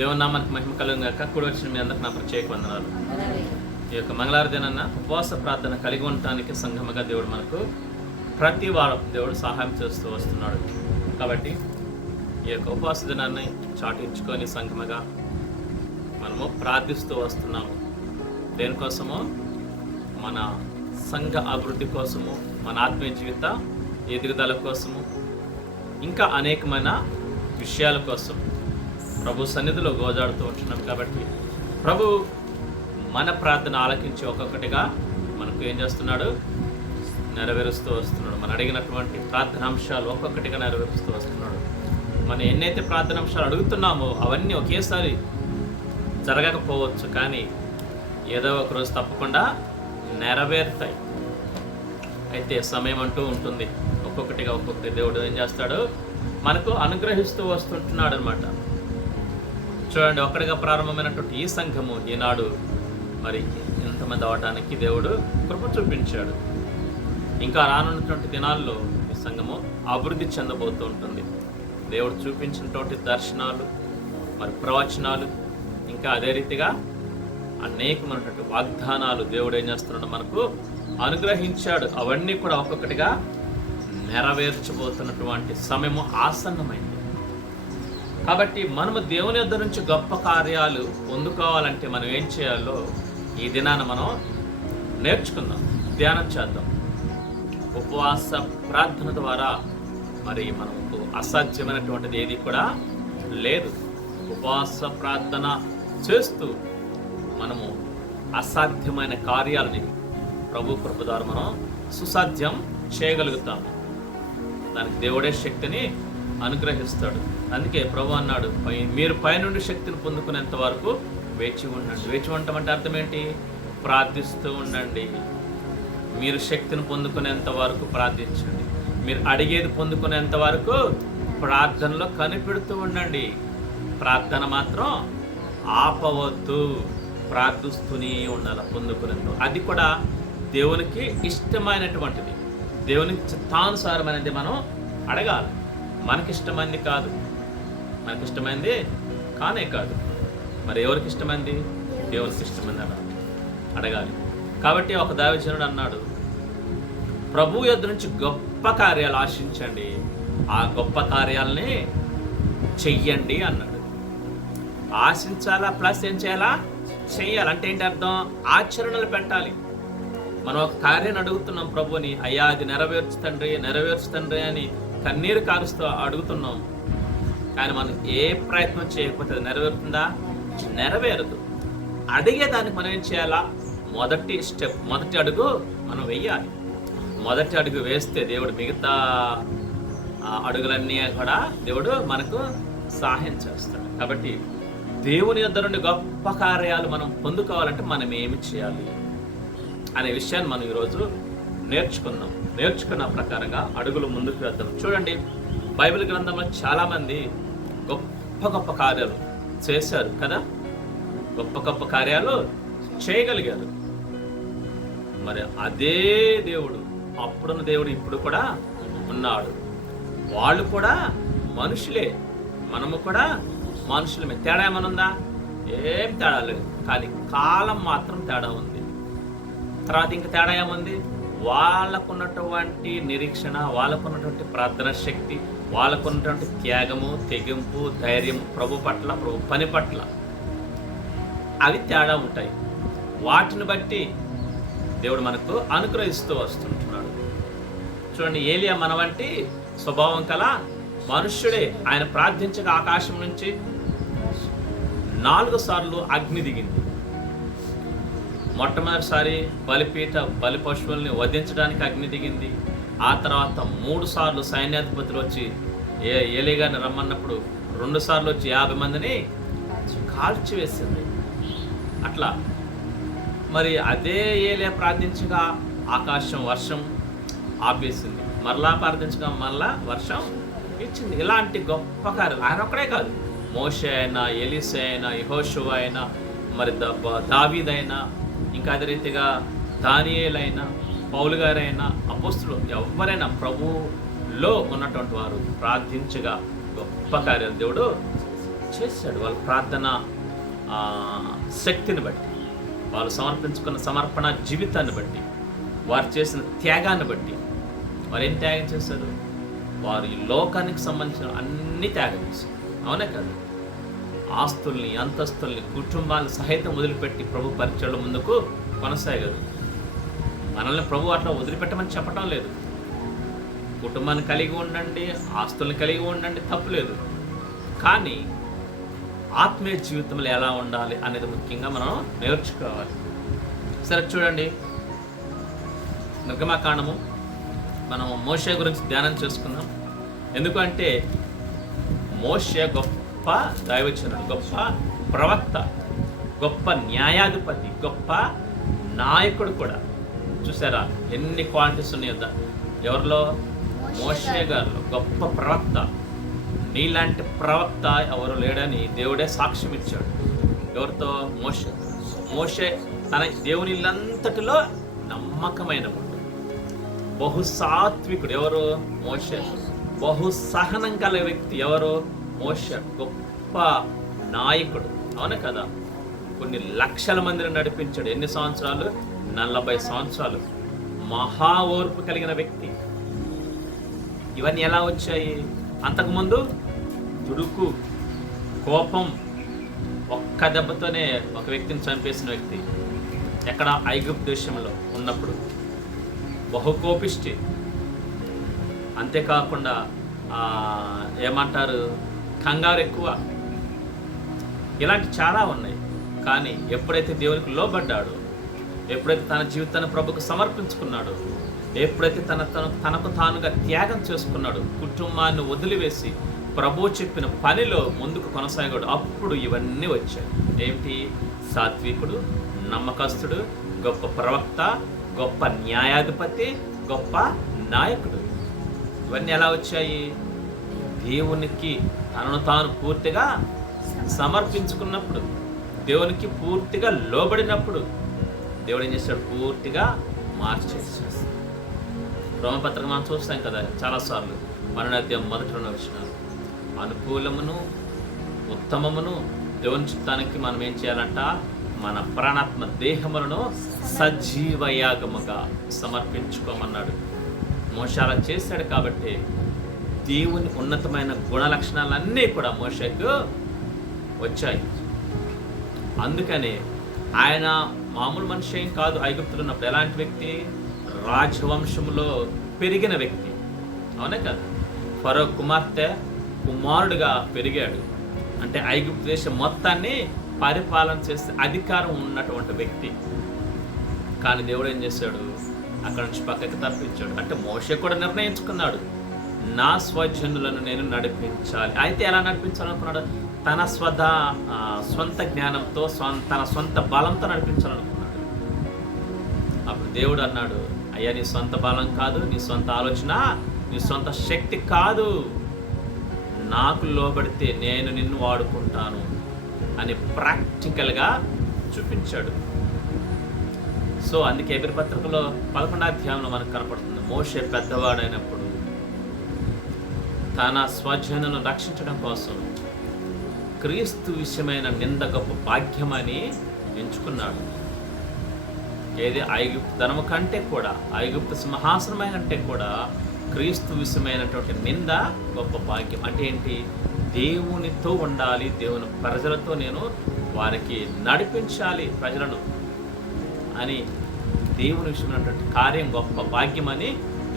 దేవుని నామానికి మహిమ కలుగును గాక. కూడి వచ్చిన మీ అందరికి నా ప్రత్యేక వందనాలు. ఈ యొక్క మంగళవారం దినాన ఉపవాస ప్రార్థన కలిగి ఉండటానికి సంఘముగా దేవుడు మనకు ప్రతి వారం దేవుడు సహాయం చేస్తూ వస్తున్నాడు. కాబట్టి ఈ యొక్క ఉపవాస దినాన్ని చాటించుకొని సంఘముగా మనము ప్రార్థిస్తూ వస్తున్నాము. దేనికోసము? మన సంఘ అభివృద్ధి కోసము, మన ఆత్మీయ జీవిత ఎదుగుదల కోసము, ఇంకా అనేకమైన విషయాల కోసం ప్రభు సన్నిధిలో గోజాడుతూ ఉంటున్నాం. కాబట్టి ప్రభు మన ప్రార్థన ఆలకించి ఒక్కొక్కటిగా మనకు ఏం చేస్తున్నాడు? నెరవేరుస్తూ వస్తున్నాడు. మనం అడిగినటువంటి ప్రార్థనాంశాలు ఒక్కొక్కటిగా నెరవేరుస్తూ వస్తున్నాడు. మనం ఎన్నైతే ప్రార్థనాంశాలు అడుగుతున్నామో అవన్నీ ఒకేసారి జరగకపోవచ్చు, కానీ ఏదో ఒక రోజు తప్పకుండా నెరవేరుతాయి. అయితే సమయం అంటూ ఉంటుంది. ఒక్కొక్కటి దేవుడు ఏం చేస్తాడు? మనకు అనుగ్రహిస్తూ వస్తుంటున్నాడు అనమాట. చూడండి, ఒక్కడిగా ప్రారంభమైనటువంటి ఈ సంఘము ఈనాడు మరి ఎంతమంది అవడానికి దేవుడు కృప చూపించాడు. ఇంకా రానున్నటువంటి దినాల్లో ఈ సంఘము అభివృద్ధి చెందబోతూ ఉంటుంది. దేవుడు చూపించినటువంటి దర్శనాలు, మరి ప్రవచనాలు, ఇంకా అదే రీతిగా అనేకమైనటువంటి వాగ్దానాలు దేవుడు ఏం చేస్తున్నాడు? మనకు అనుగ్రహించాడు. అవన్నీ కూడా ఒక్కొక్కటిగా నెరవేర్చబోతున్నటువంటి సమయము ఆసన్నమైంది. కాబట్టి మనము దేవుని యొద్ద నుంచి గొప్ప కార్యాలు పొందుకోవాలంటే మనం ఏం చేయాలో ఈ దినాన మనం నేర్చుకుందాం, ధ్యానం చేద్దాం. ఉపవాస ప్రార్థన ద్వారా మరి మనకు అసాధ్యమైనటువంటిది ఏది కూడా లేదు. ఉపవాస ప్రార్థన చేస్తూ మనము అసాధ్యమైన కార్యాలని ప్రభు కృప ద్వారా మనం సుసాధ్యం చేయగలుగుతాము. దానికి దేవుడే శక్తిని అనుగ్రహిస్తాడు. అందుకే ప్రభు అన్నాడు, మీరు పైనుండి శక్తిని పొందుకునేంత వరకు వేచి ఉండండి. వేచి ఉండటం అంటే అర్థం ఏంటి? ప్రార్థిస్తూ ఉండండి. మీరు శక్తిని పొందుకునేంత వరకు ప్రార్థించండి. మీరు అడిగేది పొందుకునేంత వరకు ప్రార్థనలో కనిపెడుతూ ఉండండి. ప్రార్థన మాత్రం ఆపవద్దు, ప్రార్థిస్తూనే ఉండాలి పొందుకునేంత. అది కూడా దేవునికి ఇష్టమైనటువంటిది, దేవునికి చిత్తానుసారమైనది మనం అడగాలి. మనకిష్టమైంది కాదు, మనకిష్టమైంది కానే కాదు. మరి ఎవరికి ఇష్టమైంది? దేవునికి ఇష్టమైంది అడగాలి. కాబట్టి ఒక దైవజనుడు అన్నాడు, ప్రభు యొద్ద నుంచి గొప్ప కార్యాలు ఆశించండి, ఆ గొప్ప కార్యాలని చెయ్యండి అన్నాడు. ఆశించాలా ప్లస్ ఏం చేయాలా? చెయ్యాలి. అంటే ఏంటి అర్థం? ఆచరణలు పెట్టాలి. మనం ఒక కార్యాన్ని అడుగుతున్నాం ప్రభుని, అయ్యా అది నెరవేర్చు తండ్రి అని కన్నీరు కారుస్తూ అడుగుతున్నాం. కానీ మనం ఏ ప్రయత్నం చేయకపోతే అది నెరవేరుతుందా? నెరవేరదు. అడిగేదానికి మనం ఏం చేయాలా? మొదటి అడుగు మనం వెయ్యాలి. మొదటి అడుగు వేస్తే దేవుడు మిగతా అడుగులన్నీ కూడా దేవుడు మనకు సహాయం చేస్తాడు. కాబట్టి దేవుని యొద్ద నుండి గొప్ప కార్యాలు మనం పొందుకోవాలంటే మనం ఏమి చేయాలి అనే విషయాన్ని మనం ఈరోజు నేర్చుకుందాం. నేర్చుకున్న ప్రకారంగా అడుగులు ముందుకు వెళ్తాం. చూడండి, బైబిల్ గ్రంథంలో చాలామంది గొప్ప గొప్ప కార్యాలు చేశారు కదా, గొప్ప గొప్ప కార్యాలు చేయగలిగారు. మరి అదే దేవుడు, అప్పుడున్న దేవుడు ఇప్పుడు కూడా ఉన్నాడు. వాళ్ళు కూడా మనుషులే, మనము కూడా మనుషులమే. తేడా ఏమనుందా? ఏం తేడా లేదు, కానీ కాలం మాత్రం తేడా ఉంది. తర్వాత ఇంకా తేడా ఏముంది? వాళ్ళకున్నటువంటి నిరీక్షణ, వాళ్ళకున్నటువంటి ప్రార్థన శక్తి, వాళ్ళకున్నటువంటి త్యాగము, తెగింపు, ధైర్యం ప్రభు పట్ల, ప్రభు పని పట్ల, అవి తేడా ఉంటాయి. వాటిని బట్టి దేవుడు మనకు అనుగ్రహిస్తూ వస్తుంటున్నాడు. చూడండి, ఏలియా మన వంటి స్వభావం కల మనుష్యుడే. ఆయన ప్రార్థించగా ఆకాశం నుంచి 4 సార్లు అగ్ని దిగింది. మొట్టమొదటిసారి బలి పశువుల్ని వధించడానికి అగ్ని దిగింది. ఆ తర్వాత 3 సార్లు సైన్యాధిపతులు వచ్చి ఏలియా గారిని రమ్మన్నప్పుడు 2 సార్లు వచ్చి 50 మందిని కాల్చివేసింది. అట్లా మరి అదే ఏలియా ప్రార్థించగా ఆకాశం వర్షం ఆపేసింది, మరలా ప్రార్థించగా మళ్ళా వర్షం ఇచ్చింది. ఇలాంటి గొప్ప కార్యాలు ఆయన ఒక్కడే కాదు, మోషే అయినా, ఎలీషా అయినా, యెహోషువ అయినా, మరి దావీదైనా, ఇంకా అదే రీతిగా దానియేలైనా, పౌలు గారైనా, అపోస్తులు ఎవరైనా ప్రభువులో ఉన్నటువంటి వారు ప్రార్థించగా గొప్ప కార్యాలు దేవుడు చేశాడు. వాళ్ళ ప్రార్థన శక్తిని బట్టి, వాళ్ళు సమర్పించుకున్న సమర్పణ జీవితాన్ని బట్టి, వారు చేసిన త్యాగాన్ని బట్టి. వారు ఏం త్యాగం చేశారు? వారు ఈ లోకానికి సంబంధించిన అన్ని త్యాగం చేశారు. అవునే కాదు? ఆస్తుల్ని, అంతస్తుల్ని, కుటుంబాన్ని సహితం వదిలిపెట్టి ప్రభు పరిచయలో ముందుకు కొనసాగారు. మనల్ని ప్రభు అట్లా వదిలిపెట్టమని చెప్పటం లేదు. కుటుంబాన్ని కలిగి ఉండండి, ఆస్తుల్ని కలిగి ఉండండి, తప్పులేదు. కానీ ఆత్మీయ జీవితంలో ఎలా ఉండాలి అనేది ముఖ్యంగా మనం నేర్చుకోవాలి. సరే చూడండి, నిర్గమకాండము మనం మోషే గురించి ధ్యానం చేసుకుందాం. ఎందుకంటే మోషే గొప్ప దైవజనుడు, గొప్ప ప్రవక్త, గొప్ప న్యాయాధిపతి, గొప్ప నాయకుడు కూడా. చూసారా ఎన్ని క్వాలిటీస్ ఉన్నాయో ఎవరిలో? మోషే గారిలో. గొప్ప ప్రవక్త. నీలాంటి ప్రవక్త ఎవరు లేడని దేవుడే సాక్ష్యం ఇచ్చాడు. ఎవరితో? మోషే. మోషే తన దేవుని ఇల్లంతటిలో నమ్మకమైన బహుసాత్వికుడు. ఎవరు? మోషే. బహుసహనం గల వ్యక్తి. ఎవరు? మోషే. గొప్ప నాయకుడు. అవునే కదా? కొన్ని లక్షల మందిని నడిపించాడు. ఎన్ని సంవత్సరాలు? 40 సంవత్సరాలు. మహా ఓర్పు కలిగిన వ్యక్తి. ఇవన్నీ ఎలా వచ్చాయి? అంతకుముందు దుడుకు, కోపం, ఒక్క దెబ్బతోనే ఒక వ్యక్తిని చంపేసిన వ్యక్తి. ఎక్కడ? ఐగుప్తు దేశంలో ఉన్నప్పుడు. బహుకోపిష్టి. అంతేకాకుండా ఏమంటారు, కంగారు ఎక్కువ. ఇలాంటి చాలా ఉన్నాయి. కానీ ఎప్పుడైతే దేవునికి లోబడ్డాడో, ఎప్పుడైతే తన జీవితాన్ని ప్రభుకు సమర్పించుకున్నాడో, ఎప్పుడైతే తనకు తానుగా త్యాగం చేసుకున్నాడు, కుటుంబాన్ని వదిలివేసి ప్రభు చెప్పిన పనిలో ముందుకు కొనసాగాడు, అప్పుడు ఇవన్నీ వచ్చాయి. ఏమిటి? సాత్వికుడు, నమ్మకస్తుడు, గొప్ప ప్రవక్త, గొప్ప న్యాయాధిపతి, గొప్ప నాయకుడు. ఇవన్నీ ఎలా వచ్చాయి? దేవునికి తనను తాను పూర్తిగా సమర్పించుకున్నప్పుడు, దేవునికి పూర్తిగా లోబడినప్పుడు దేవుడు ఏం చేశాడు? పూర్తిగా మార్చేసాడు. రోమపత్రిక మనం చూస్తాం కదా చాలాసార్లు. 12వ అధ్యాయం 1 వచనం, అనుకూలమును ఉత్తమమును దేవుని చిత్తానికి మనం ఏం చేయాలంట? మన ప్రాణాత్మ దేహములను సజీవయాగముగా సమర్పించుకోమన్నాడు. మోషే అలా చేశాడు. కాబట్టి దేవుని ఉన్నతమైన గుణ లక్షణాలన్నీ కూడా మోషేకు వచ్చాయి. అందుకనే ఆయన మామూలు మనిషి ఏం కాదు. ఐగుప్తులో ఉన్నప్పుడు ఎలాంటి వ్యక్తి? రాజవంశంలో పెరిగిన వ్యక్తి. అవునే కదా? ఫరో కుమార్తె కుమారుడుగా పెరిగాడు. అంటే ఐగుప్తు దేశం మొత్తాన్ని పరిపాలన చేసే అధికారం ఉన్నటువంటి వ్యక్తి. కానీ దేవుడు ఏం చేశాడు? అక్కడ నుంచి పక్కకి తప్పించాడు. అంటే మోషే కూడా నిర్ణయించుకున్నాడు, నా స్వజనులను నేను నడిపించాలి. అయితే ఎలా నడిపించాలనుకున్నాడు? తన సొంత జ్ఞానంతో, తన సొంత బలంతో నడిపించాలనుకున్నాడు. అప్పుడు దేవుడు అన్నాడు, అయ్యా నీ సొంత బలం కాదు, నీ సొంత ఆలోచన, నీ సొంత శక్తి కాదు, నాకు లోబడితే నేను నిన్ను వాడుకుంటాను అని ప్రాక్టికల్గా చూపించాడు. సో అందుకే ఎబ్రీ పత్రికలో 11వ అధ్యాయంలో మనకు కనపడుతుంది, మోషే పెద్దవాడైనప్పుడు తన స్వజనులను రక్షించడం కోసం క్రీస్తు విషయమైన నింద గొప్ప భాగ్యమని ఎంచుకున్నాడు. ఏది? ఐగుప్తు ధనము కంటే కూడా, ఐగుప్తు సింహాసనమైన కంటే కూడా క్రీస్తు విషయమైనటువంటి నింద గొప్ప భాగ్యం. అంటే ఏంటి? దేవునితో ఉండాలి, దేవుని ప్రజలతో నేను వారికి నడిపించాలి ప్రజలను అని దేవుని విషయమైనటువంటి కార్యం గొప్ప భాగ్యమని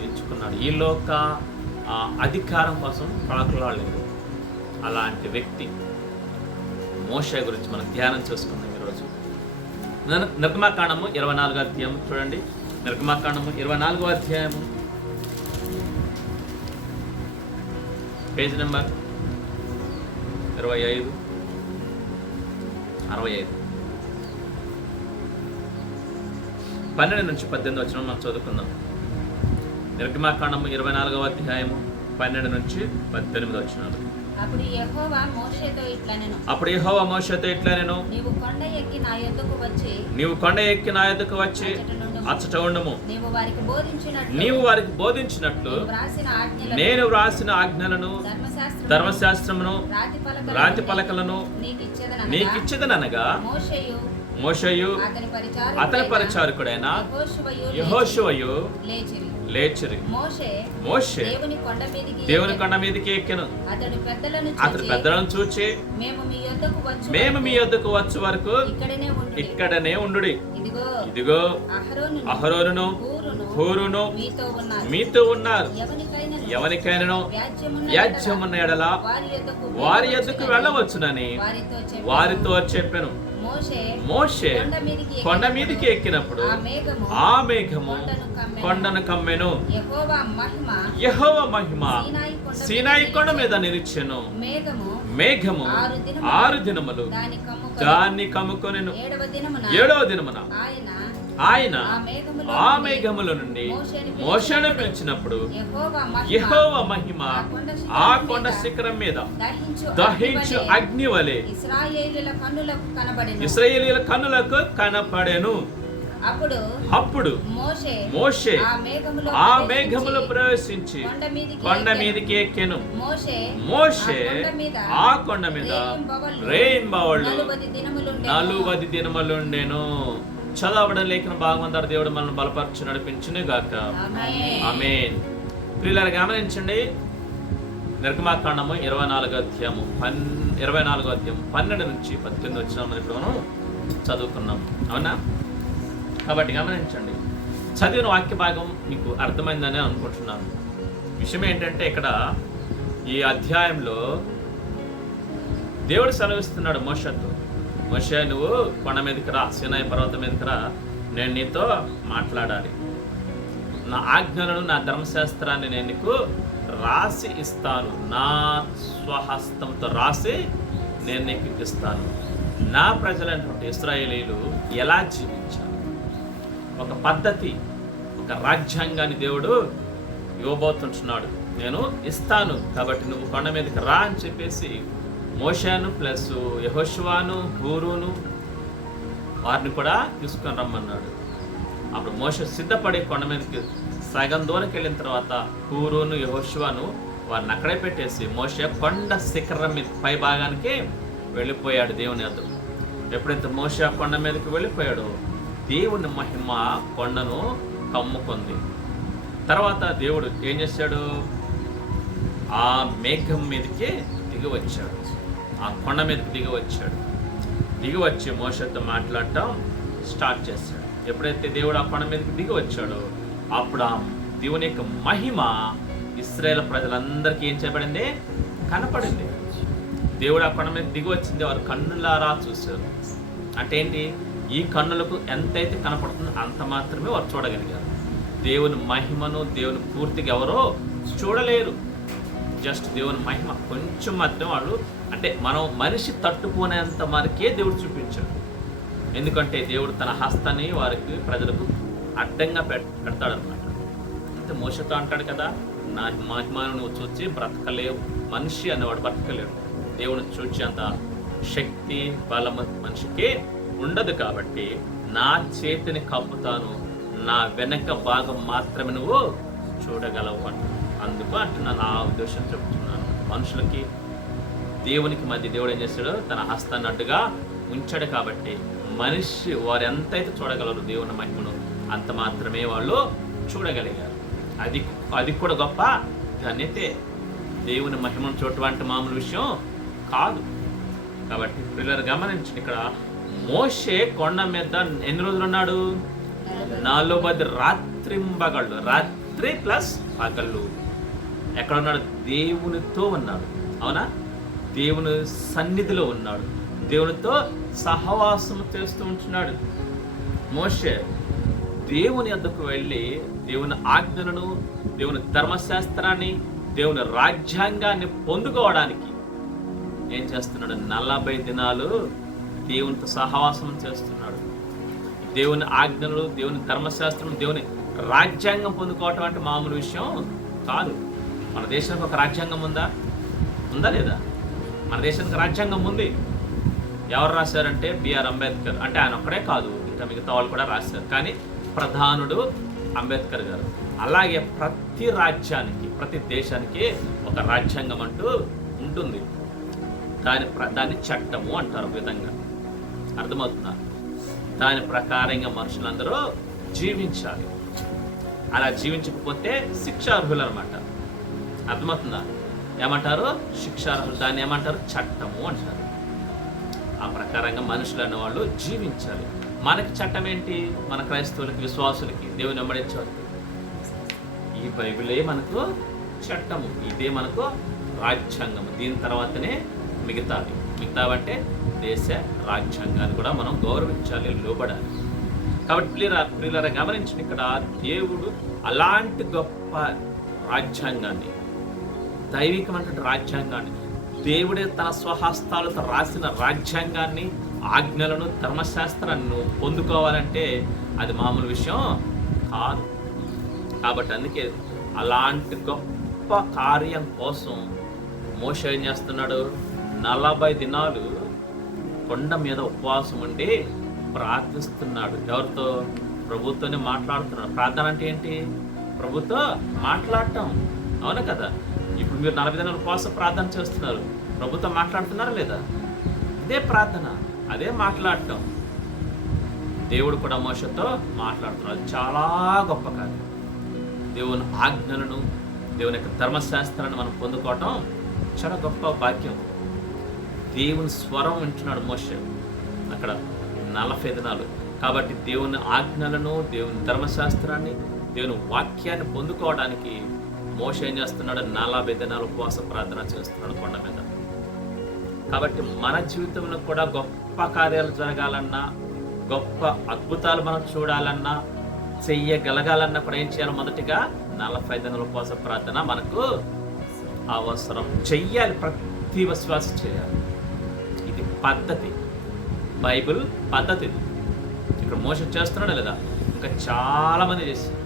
ఎంచుకున్నాడు. ఈ లోక అధికారం కోసం ప్రాకులాడలేదు. అలాంటి వ్యక్తి మోషే గురించి మనం ధ్యానం చేసుకుందాం ఈరోజు. నిర్గమకాండము 24వ అధ్యాయం చూడండి. నిర్గమకాండము 24వ అధ్యాయము పేజ్ నెంబర్ 25, 65, 12 నుంచి 18 వచనం మనం చదువుకుందాం. నిర్గమకాండము 24వ అధ్యాయము 12 నుంచి 18 వచనాలు. అప్పుడు యెహోవా మోషేతో ఇట్లా నేను, నీవు కొండ ఎక్కి నా యొద్దకు వచ్చి అచ్చట ఉండము. నీవు వారికి బోధించినట్లు నేను వ్రాసిన ఆజ్ఞలను ధర్మశాస్త్రమును రాతి పలకలను నీకిచ్చెదనగా మోషేయు అతని పరిచారకుడైన యెహోషువయు లేచిరి. మోషే దేవుని కొండ మీదకి ఎక్కెను. అతడు పెద్దలను చూచి మేము మీ యొద్దకు వచ్చు వరకు ఇక్కడనే ఉండుడి. ఇదిగో అహరోనును హూరును మీతో ఉన్నారు. ఎవరికైనా వ్యాజ్యమున్న ఎడల వారి యొద్దకు వెళ్ళవచ్చునని వారితో చెప్పెను. మోషే కొండ మీదకి ఎక్కినప్పుడు ఆ మేఘము కొండను కమ్మెను. యెహోవా మహిమ సీనాయి కొండ మీద నిలిచెను. మేఘము 6 దినములు దాన్ని కమ్ముకొనెను. 7వ దినమున ఆయన ఆ మేఘముల నుండి మోషేను పిలిచినప్పుడు యెహోవా మహిమ ఆ కొండ శిఖరం మీద దహించు అగ్ని వలె ఇశ్రాయేలీయుల కన్నులకు కనపడెను. అప్పుడు మోషే ఆ మేఘములో ప్రవేశించి కొండ మీదకి ఎక్కెను. మోషే ఆ కొండ మీద రేయింబవళ్ళు 40 దినములుండెను. చదవడం లేఖన భాగమంతా దేవుడు మనల్ని బలపరచు నడిపించును గాక. ఆమేన్. ప్రియులారా గమనించండి, నిర్గమాకాండము 24వ అధ్యాయము 12 నుంచి 18 వచ్చిన ఇప్పుడు మనం చదువుకున్నాం, అవునా? కాబట్టి గమనించండి, చదివిన వాక్య భాగం మీకు అర్థమైందని అనుకుంటున్నాను. విషయం ఏంటంటే, ఇక్కడ ఈ అధ్యాయంలో దేవుడు సెలవిస్తున్నాడు మోషేతో, మోషే నువ్వు కొండ మీదకి రా, సీనాయి పర్వతం మీదకి రా, నేను నీతో మాట్లాడాలి. నా ఆజ్ఞలను నా ధర్మశాస్త్రాన్ని నేను నీకు రాసి ఇస్తాను. నా స్వహస్తంతో రాసి నేను నీకు ఇస్తాను. నా ప్రజలైనటువంటి ఇశ్రాయేలీయులు ఎలా జీవించాలి, ఒక పద్ధతి, ఒక రాజ్యాంగాన్ని దేవుడు ఇవ్వబోతుంటున్నాడు. నేను ఇస్తాను, కాబట్టి నువ్వు కొండ మీదకి రా అని చెప్పేసి మోషేను ప్లస్ యెహోషువను హూరును వారిని కూడా తీసుకొని రమ్మన్నాడు. అప్పుడు మోషే సిద్ధపడి కొండ మీదకి సగం దూరంకి వెళ్ళిన తర్వాత హూరును యెహోషువను వారిని అక్కడే పెట్టేసి మోషే కొండ శిఖరం మీద పై భాగానికి వెళ్ళిపోయాడు దేవుని వద్దకు. ఎప్పుడైతే మోషే కొండ మీదకి వెళ్ళిపోయాడో దేవుని మహిమ కొండను కమ్ముకుంది. తర్వాత దేవుడు ఏం చేశాడు, ఆ మేఘం మీదకి దిగి వచ్చాడు, ఆ కొండ మీదకి దిగి వచ్చాడు. దిగి వచ్చి మోషేతో మాట్లాడటం స్టార్ట్ చేశాడు. ఎప్పుడైతే దేవుడు ఆ కొండ మీదకి దిగి వచ్చాడో అప్పుడు ఆ దేవుని యొక్క మహిమ ఇశ్రాయేలు ప్రజలందరికీ ఏం చేయబడింది, కనపడింది. దేవుడు ఆ కొండ మీద దిగి వచ్చింది, వారు కన్నులారా చూశారు. అంటే ఏంటి, ఈ కన్నులకు ఎంతైతే కనపడుతుందో అంత మాత్రమే వారు చూడగలిగారు. దేవుని మహిమను దేవుని పూర్తిగా ఎవరో చూడలేరు. జస్ట్ దేవుని మహిమ కొంచెం మాత్రం వాళ్ళు, అంటే మనం మనిషి తట్టుకునేంత వరకే దేవుడు చూపించాడు. ఎందుకంటే దేవుడు తన హస్తాన్ని వారికి ప్రజలకు అడ్డంగా పెడతాడనమాట. అంటే మోషతో అంటాడు కదా, నా మహిమను నువ్వు చూచి బ్రతకలేవు, మనిషి అనేవాడు బ్రతకలేడు. దేవుని చూచి అంత శక్తి బలం మనిషికి ఉండదు. కాబట్టి నా చేతిని కప్పుతాను, నా వెనక భాగం మాత్రమే నువ్వు చూడగలవు అంట. అందుకు అంటున్నాను, నా ఉద్దేశం చెప్తున్నాను. మనుషులకి దేవునికి మధ్య దేవుడు ఏం చేస్తాడు, తన హస్తాన్ని అడ్డుగా ఉంచాడు. కాబట్టి మనిషి వారు ఎంతైతే చూడగలరు దేవుని మహిమను అంత మాత్రమే వాళ్ళు చూడగలిగారు. అది కూడా గొప్ప ధన్యతే. దేవుని మహిమను చూడటం మామూలు విషయం కాదు. కాబట్టి పిల్లలు గమనించండి, ఇక్కడ మోషే కొండ మీద ఎన్ని రోజులు ఉన్నాడు, 40 రాత్రింబగళ్ళు, రాత్రి ప్లస్ పగళ్ళు. ఎక్కడ ఉన్నాడు, దేవునితో ఉన్నాడు, అవునా? దేవుని సన్నిధిలో ఉన్నాడు, దేవునితో సహవాసం చేస్తూ ఉంటున్నాడు. మోషే దేవుని వద్దకు వెళ్ళి దేవుని ఆజ్ఞలను, దేవుని ధర్మశాస్త్రాన్ని, దేవుని రాజ్యాంగాన్ని పొందుకోవడానికి ఏం చేస్తున్నాడు, 40 దినాలు దేవునితో సహవాసం చేస్తున్నాడు. దేవుని ఆజ్ఞలు, దేవుని ధర్మశాస్త్రం, దేవుని రాజ్యాంగం పొందుకోవటం అంటే మామూలు విషయం కాదు. మన దేశానికి ఒక రాజ్యాంగం ఉందా లేదా? మన దేశానికి రాజ్యాంగం ఉంది. ఎవరు రాశారంటే బిఆర్ అంబేద్కర్. అంటే ఆయన ఒక్కడే కాదు, ఇంకా మిగతా వాళ్ళు కూడా రాశారు. కానీ ప్రధానుడు అంబేద్కర్ గారు. అలాగే ప్రతి రాజ్యానికి, ప్రతి దేశానికి ఒక రాజ్యాంగం అంటూ ఉంటుంది. దాన్ని చట్టము అంటారు. ఒక విధంగా అర్థమవుతుందా? దాని ప్రకారంగా మనుషులందరూ జీవించాలి. అలా జీవించకపోతే శిక్షార్హులు అనమాట. అర్థమవుతుందా? ఏమంటారు? శిక్షార్హులు. దాన్ని ఏమంటారు? చట్టము అంటారు. ఆ ప్రకారంగా మనుషులు అన్నవాళ్ళు జీవించాలి. మనకి చట్టం ఏంటి? మన క్రైస్తవులకి, విశ్వాసులకి, దేవుని వెంబడించేవాళ్ళకి ఈ బైబిలే మనకు చట్టము, ఇదే మనకు రాజ్యాంగము. దీని తర్వాతనే మిగతావంటే దేశ రాజ్యాంగాన్ని కూడా మనం గౌరవించాలి, లోబడాలి. కాబట్టి ప్రియులారా గమనించిన ఇక్కడ దేవుడు అలాంటి గొప్ప రాజ్యాంగాన్ని, దైవికమైన రాజ్యాంగాన్ని, దేవుడే తన స్వహస్తాలతో రాసిన రాజ్యాంగాన్ని, ఆజ్ఞలను, ధర్మశాస్త్రాన్ని పొందుకోవాలంటే అది మామూలు విషయం కాదు. కాబట్టి అందుకే అలాంటి గొప్ప కార్యం కోసం మోషే ఏం చేస్తున్నాడు? 40 దినాలు కొండ మీద ఉపవాసం ఉండి ప్రార్థిస్తున్నాడు. ఎవరితో? ప్రభుత్వనే మాట్లాడుతున్నాడు. ప్రార్థన అంటే ఏంటి? ప్రభుత్వ మాట్లాడటం. అవును కదా? ఇప్పుడు మీరు 40 దినాలు ఉపవాస ప్రార్థన చేస్తున్నారు. ప్రభుత్వం మాట్లాడుతున్నారా లేదా? ఇదే ప్రార్థన, అదే మాట్లాడటం. దేవుడు కూడా మోషతో మాట్లాడుతున్నాడు. చాలా గొప్ప కార్యం. దేవుని ఆజ్ఞలను, దేవుని యొక్క ధర్మశాస్త్రాన్ని మనం పొందుకోవటం చాలా గొప్ప భాగ్యం. దేవుని స్వరం వింటున్నాడు మోషే అక్కడ 40 దినాలు. కాబట్టి దేవుని ఆజ్ఞలను, దేవుని ధర్మశాస్త్రాన్ని, దేవుని వాక్యాన్ని పొందుకోవడానికి మోషే ఏం చేస్తున్నాడు? 40 దినాలు ఉపవాస ప్రార్థన చేస్తున్నాడు కొండ మీద. కాబట్టి మన జీవితంలో కూడా గొప్ప కార్యాలు జరగాలన్నా, గొప్ప అద్భుతాలు మనం చూడాలన్నా, చెయ్యగలగాలన్నా కూడా ఏం చేయాలి? మొదటిగా 40 దినాల ఉపవాస ప్రార్థన మనకు అవసరం. చెయ్యాలి, ప్రతి విశ్వాసం చేయాలి. ఇది పద్ధతి, బైబిల్ పద్ధతి. ఇక్కడ మోషే చేస్తున్నాడు లేదా? ఇంకా చాలామంది చేస్తారు.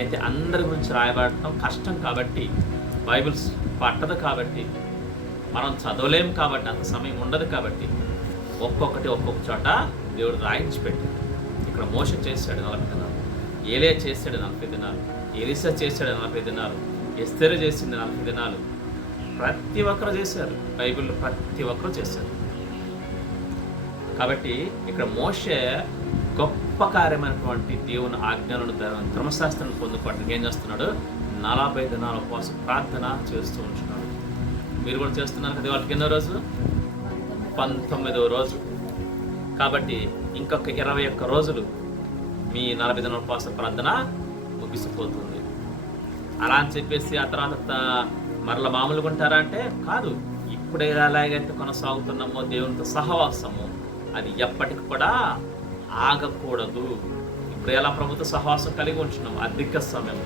అయితే అందరి గురించి రాయబడటం కష్టం కాబట్టి, బైబిల్స్ పట్టదు కాబట్టి, మనం చదవలేము కాబట్టి, అంత సమయం ఉండదు కాబట్టి ఒక్కొక్క చోట దేవుడు రాయించి పెట్టాడు. ఇక్కడ మోషే చేశాడు 40 దినాలు, ఏలియా చేశాడు 40 దినాలు, ఎలీషా చేశాడు 40 దినాలు, ఎస్తేరు చేసింది 40 దినాలు. ప్రతి ఒక్కరు చేశారు. బైబిల్లో ప్రతి ఒక్కరు చేశారు. కాబట్టి ఇక్కడ మోషే గొప్ప కార్యమైనటువంటి దేవుని ఆజ్ఞలను, ధర్మశాస్త్రాన్ని పొందుకోవడానికి ఏం చేస్తున్నాడు? 40 దినాల ఉపవాస ప్రార్థన చేస్తూ ఉంటున్నాడు. మీరు కూడా చేస్తున్నారు కదా. వాళ్ళకి ఎన్నో రోజు? 19వ రోజు. కాబట్టి ఇంకొక 21 రోజులు మీ 40 దినాల ఉపవాస ప్రార్థన ముగిసిపోతుంది. అలా అని చెప్పేసి ఆ తర్వాత మరలా మామూలుగా ఉంటారా అంటే కాదు. ఇప్పుడు ఎలాగైతే కొనసాగుతున్నామో దేవునితో సహవాసము, అది ఎప్పటికి కూడా ఆగకూడదు. ఇప్పుడు ఎలా ప్రభుత్వ సహవాసం కలిగి ఉంటున్నాం అధిక సమయం,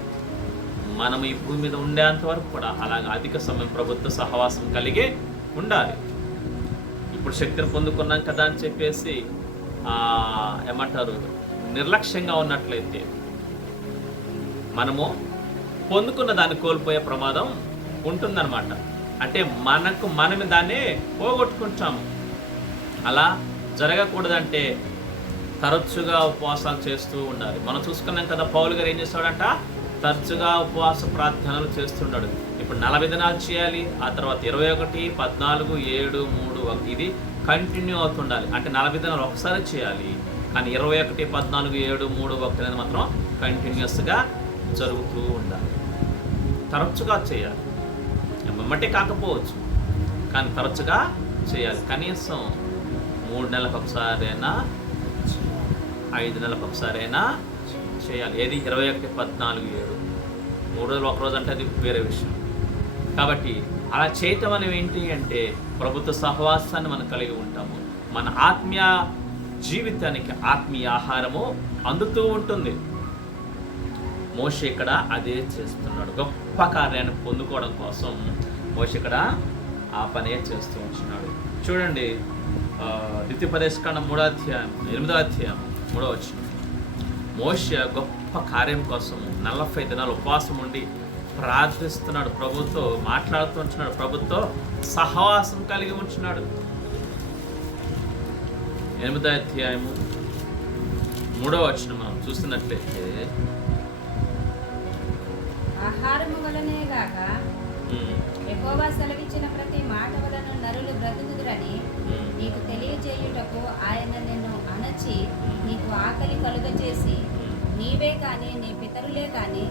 మనం ఈ భూమి మీద ఉండేంత వరకు కూడా అలాగ అధిక సమయం ప్రభుత్వ సహవాసం కలిగి ఉండాలి. ఇప్పుడు శక్తిని పొందుకున్నాం కదా అని చెప్పేసి ఏమంటారు, నిర్లక్ష్యంగా ఉన్నట్లయితే మనము పొందుకున్న దాన్ని కోల్పోయే ప్రమాదం ఉంటుందన్నమాట. అంటే మనమే దాన్ని పోగొట్టుకుంటాము. అలా జరగకూడదంటే తరచుగా ఉపవాసాలు చేస్తూ ఉండాలి. మనం చూసుకున్నాం కదా, పౌలు గారు ఏం చేస్తాడంట? తరచుగా ఉపవాస ప్రార్థనలు చేస్తున్నాడు. ఇప్పుడు 40 దినాలు చేయాలి, ఆ తర్వాత 21, 14, 7, 3, 1 ఇది కంటిన్యూ అవుతుండాలి. అంటే 40 దినాలు ఒకసారి చేయాలి, కానీ 21, 14, 7, 3, 1 అనేది మాత్రం కంటిన్యూస్గా జరుగుతూ ఉండాలి. తరచుగా చేయాలి. వెంబటే కాకపోవచ్చు, కానీ తరచుగా చేయాలి. కనీసం 3 నెలలకు ఒకసారైనా, 5 నెలలకు ఒకసారైనా చేయాలి. ఏది? 21, 14, 7, 3 రోజులు ఒక రోజు అంటే అది వేరే విషయం. కాబట్టి అలా చేయటం అనేవి ఏంటి అంటే ప్రభుత్వ సహవాసాన్ని మనం కలిగి ఉంటాము. మన ఆత్మీయ జీవితానికి ఆత్మీయ ఆహారము అందుతూ ఉంటుంది. మోషే ఇక్కడ అదే చేస్తున్నాడు. గొప్ప కార్యాన్ని పొందుకోవడం కోసం మోషే ఇక్కడ ఆ పనే చేస్తూ ఉంటున్నాడు. చూడండి, ద్వితీయోపదేశకాండం 3వ అధ్యాయం 8వ అధ్యాయం 3వ వచనం. మోషే గొప్ప కార్యం కోసం 40 దినాలు ఉపవాసం ఉండి ప్రార్థిస్తున్నాడు, ప్రభుతో మాట్లాడుతూ ఉంటున్నాడు, ప్రభుతో సహవాసం కలిగి ఉంటున్నాడు. 8వ అధ్యాయము 3వ వచనం మనం చూస్తున్నట్లయితే ఆహారము వలనే గాక ఉమ్, యెహోవా సెలవిచ్చిన ప్రతి మాట వలన నరులు బ్రతుకుదురని ఉమ్, నీకు తెలియజేయుటకు ఆయన నిన్ను అణచి నీకు ఆకలి కలుగజేసి ఉమ్. నీవే కాని నీ పితరులే కాని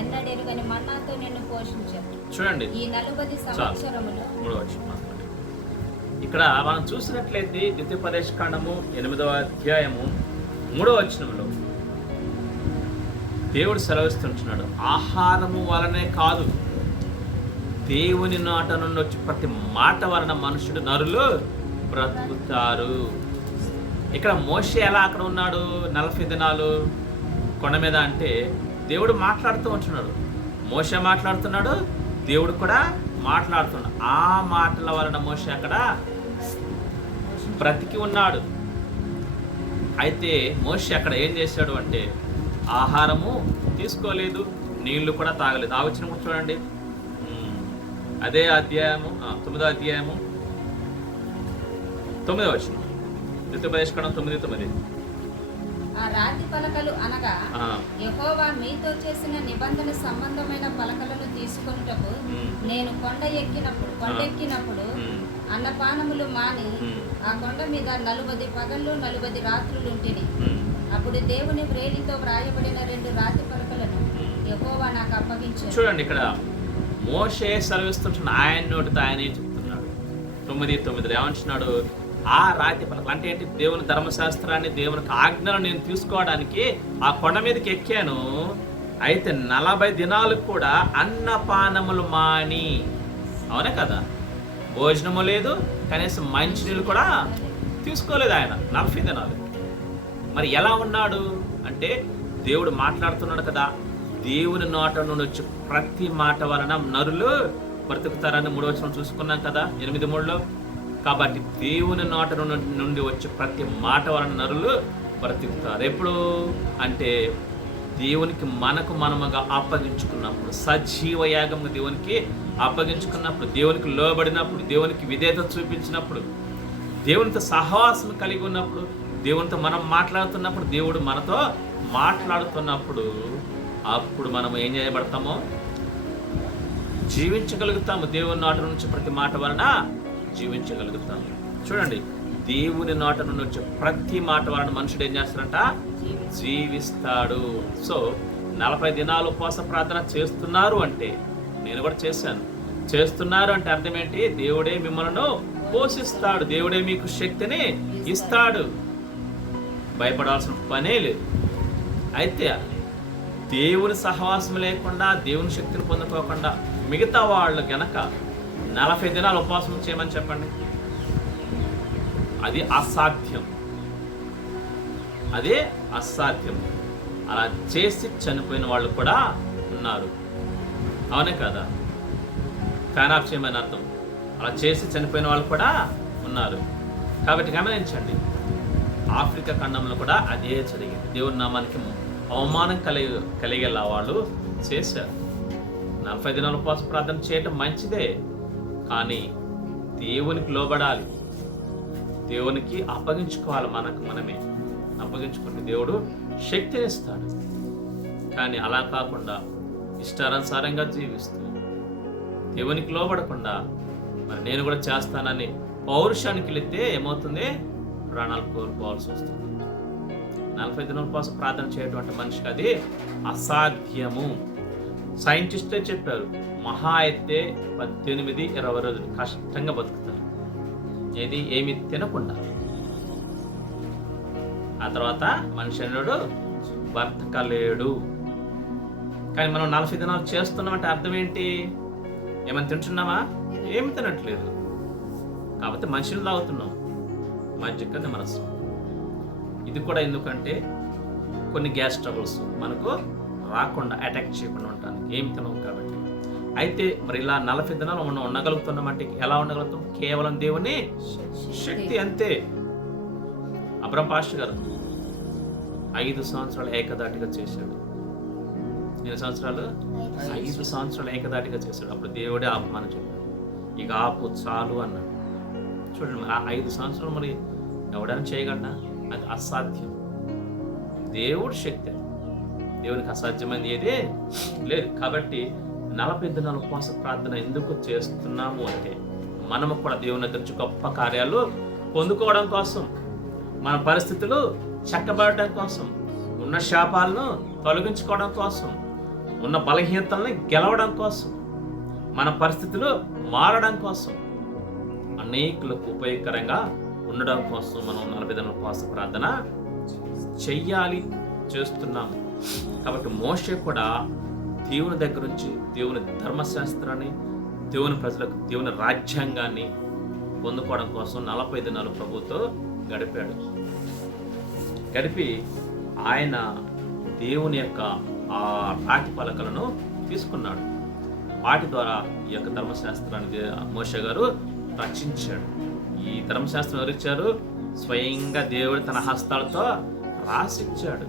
ఎన్నడెరుగని మన్నాతో నిన్ను పోషించారు చూడండి ఈ 40 సంవత్సరములు 3వ వచనం మాత్రమే. ఇక్కడ మనం చూసినట్లయితే ద్వితీయోపదేశ కాండము 8వ అధ్యాయము 3వ వచనంలో దేవుడు సెలవిస్తుంటున్నాడు, ఆహారము వలనే కాదు, దేవుని నోట నుండి వచ్చి ప్రతి మాట వలన మనుషుడు నరులు బ్రతుకుతారు. ఇక్కడ మోషే ఎలా అక్కడ ఉన్నాడు 40 దినాలు కొండ మీద అంటే దేవుడు మాట్లాడుతూ ఉంటున్నాడు. మోషే మాట్లాడుతున్నాడు, దేవుడు కూడా మాట్లాడుతున్నాడు. ఆ మాటల వలన మోషే అక్కడ బ్రతికి ఉన్నాడు. అయితే మోషే అక్కడ ఏం చేశాడు అంటే ఆహారము తీసుకోలేదు, నీళ్లు కూడా తాగలేదు. ఆ వచ్చిన చూడండి, అదే అధ్యాయము 9వ అధ్యాయము 9వ వచనం, ద్వితీయోపదేశ కాండం 9:9. ఆ రాతి పలకలు అనగా యెహోవా మీతో చేసిన నిబంధన సంబంధమైన పలకలను తీసుకొనుటకు నేను కొండెక్కినప్పుడు అన్నపానములు మాని ఆ కొండ మీద 40 పగళ్ళు 40 రాత్రులు ఉంటిని. అప్పుడు దేవుని వ్రేలితో వ్రాయబడిన 2 రాతి పలకలను యెహోవా నాకు అప్పగించాడు. చూడండి, ఇక్కడ మోషే సెలవిస్తుంటున్న ఆయన నోటితో ఆయనే చెప్తున్నాడు. 9:9 ఏమంటున్నాడు? ఆ రాతి పలకలు అంటే ఏంటి? దేవుని ధర్మశాస్త్రాన్ని, దేవునికి ఆజ్ఞలు నేను తీసుకోవడానికి ఆ కొండ మీదకి ఎక్కాను. అయితే 40 దినాలు కూడా అన్నపానములు మాని, అవునా కదా, భోజనము లేదు, కనీసం మంచినీళ్ళు కూడా తీసుకోలేదు ఆయన 40 దినాలు. మరి ఎలా ఉన్నాడు అంటే దేవుడు మాట్లాడుతున్నాడు కదా, దేవుని నోట నుండి వచ్చి ప్రతి మాట వలన నరులు బ్రతుకుతారని 3వ వచనం చూసుకున్నాం కదా 8:3లో. కాబట్టి దేవుని నోట నుండి వచ్చి ప్రతి మాట వలన నరులు బ్రతుకుతారు. ఎప్పుడు అంటే దేవునికి మనముగా అప్పగించుకున్నప్పుడు, సజీవ యాగంగా దేవునికి అప్పగించుకున్నప్పుడు, దేవునికి లోబడినప్పుడు, దేవునికి విధేయత చూపించినప్పుడు, దేవునితో సహవాసం కలిగి ఉన్నప్పుడు, దేవునితో మనం మాట్లాడుతున్నప్పుడు, దేవుడు మనతో మాట్లాడుతున్నప్పుడు, అప్పుడు మనం ఏం చేయబడతామో జీవించగలుగుతాము. దేవుని నోట నుంచి ప్రతి మాట వలన జీవించగలుగుతాము. చూడండి, దేవుని నోట నుండి వచ్చే ప్రతి మాట వలన మనుషుడు ఏం చేస్తాడంట? జీవిస్తాడు. సో 40 దినాలు ఉపవాస ప్రార్థన చేస్తున్నారు అంటే, నేను కూడా చేస్తున్నారు అంటే అర్థం ఏంటి? దేవుడే మిమ్మల్ని పోషిస్తాడు, దేవుడే మీకు శక్తిని ఇస్తాడు, భయపడాల్సిన పనే లేదు. అయితే దేవుని సహవాసం లేకుండా, దేవుని శక్తిని పొందుకోకుండా మిగతా వాళ్ళు గనక 40 దినాలు ఉపవాసం చేయమని చెప్పండి, అది అసాధ్యం. అదే అసాధ్యం. అలా చేసి చనిపోయిన వాళ్ళు కూడా ఉన్నారు, అవునే కదా? ఫ్యాన్ ఆఫ్ చేయమని అర్థం. అలా చేసి చనిపోయిన వాళ్ళు కూడా ఉన్నారు. కాబట్టి గమనించండి, ఆఫ్రికా ఖండంలో కూడా అదే జరిగింది. దేవుని నామానికి అవమానం కలిగేలా వాళ్ళు చేశారు. 40 దినాల ఉపవాస ప్రార్థన చేయటం మంచిదే, కానీ దేవునికి లోబడాలి, దేవునికి అప్పగించుకోవాలి. మనమే అప్పగించుకుంటే దేవుడు శక్తిని ఇస్తాడు. కానీ అలా కాకుండా ఇష్టానుసారంగా జీవిస్తూ దేవునికి లోబడకుండా మరి నేను కూడా చేస్తానని పౌరుషానికి వెళితే ఏమవుతుంది? ప్రాణాలు కోల్పోవాల్సి వస్తుంది. 40 దినాల కోసం ప్రార్థన చేయటువంటి మనిషికి అది అసాధ్యము. సైంటిస్టే చెప్పారు, మహా అయితే 18-20 రోజులు కష్టంగా బతుకుతారు, ఏమి తినకుండా. ఆ తర్వాత మనిషి అన్నాడు బ్రతకలేడు. కానీ మనం 40 దినాలు చేస్తున్నామంటే అర్థం ఏంటి? ఏమైనా తింటున్నామా? ఏమి తినట్లేదు. కాబట్టి మనుషులు తాగుతున్నాం, మజ్జిగ నిమ్మరసం. ఇది కూడా ఎందుకంటే కొన్ని గ్యాస్ ట్రబుల్స్ మనకు రాకుండా, అటాక్ చేయకుండా ఉండటానికి. ఏమి తినవు కాబట్టి. అయితే మరి ఇలా 40 దినాలు మనం ఉండగలుగుతున్నామంటే ఎలా ఉండగలుగుతాం? కేవలం దేవుని శక్తి, అంతే. అబ్రహాం పాస్టర్ గారు 5 సంవత్సరాలు ఏకదాటిగా చేశాడు. ఎన్ని సంవత్సరాలు? 5 సంవత్సరాలు ఏకదాటిగా చేశాడు. అప్పుడు దేవుడే ఆపమని చెప్పాడు, ఇక ఆపు చాలు అన్నాడు. చూడండి, ఆ 5 సంవత్సరాలు మరి ఎవడైనా చేయగలడా? అది అసాధ్యం. దేవుడి శక్తి, దేవునికి అసాధ్యమైనది ఏదే లేదు. కాబట్టి 40 దినాల ఉపవాస ప్రార్థన ఎందుకు చేస్తున్నాము అంటే మనము కూడా దేవుని దగ్గర నుంచి గొప్ప కార్యాలు పొందుకోవడం కోసం, మన పరిస్థితులు చక్కబడటం కోసం, ఉన్న శాపాలను తొలగించుకోవడం కోసం, ఉన్న బలహీనతల్ని గెలవడం కోసం, మన పరిస్థితులు మారడం కోసం, అనేకులకు ఉపయోగకరంగా ఉండడం కోసం మనం 40 దినాల ఉపవాస ప్రార్థన చెయ్యాలి, చేస్తున్నాము. కాబట్టి మోషే కూడా దేవుని దగ్గర నుంచి దేవుని ధర్మశాస్త్రాన్ని, దేవుని ప్రజలకు దేవుని రాజ్యాంగాన్ని పొందుకోవడం కోసం 40 దినాలు ప్రభుతో గడిపాడు. గడిపి ఆయన దేవుని యొక్క ఆ రాతి పలకలను తీసుకున్నాడు. వాటి ద్వారా ఈ యొక్క ధర్మశాస్త్రాన్ని మోషే గారు రచించాడు. ఈ ధర్మశాస్త్రం ఎవరిచ్చారు? స్వయంగా దేవుడు తన హస్తాలతో రాసిచ్చాడు.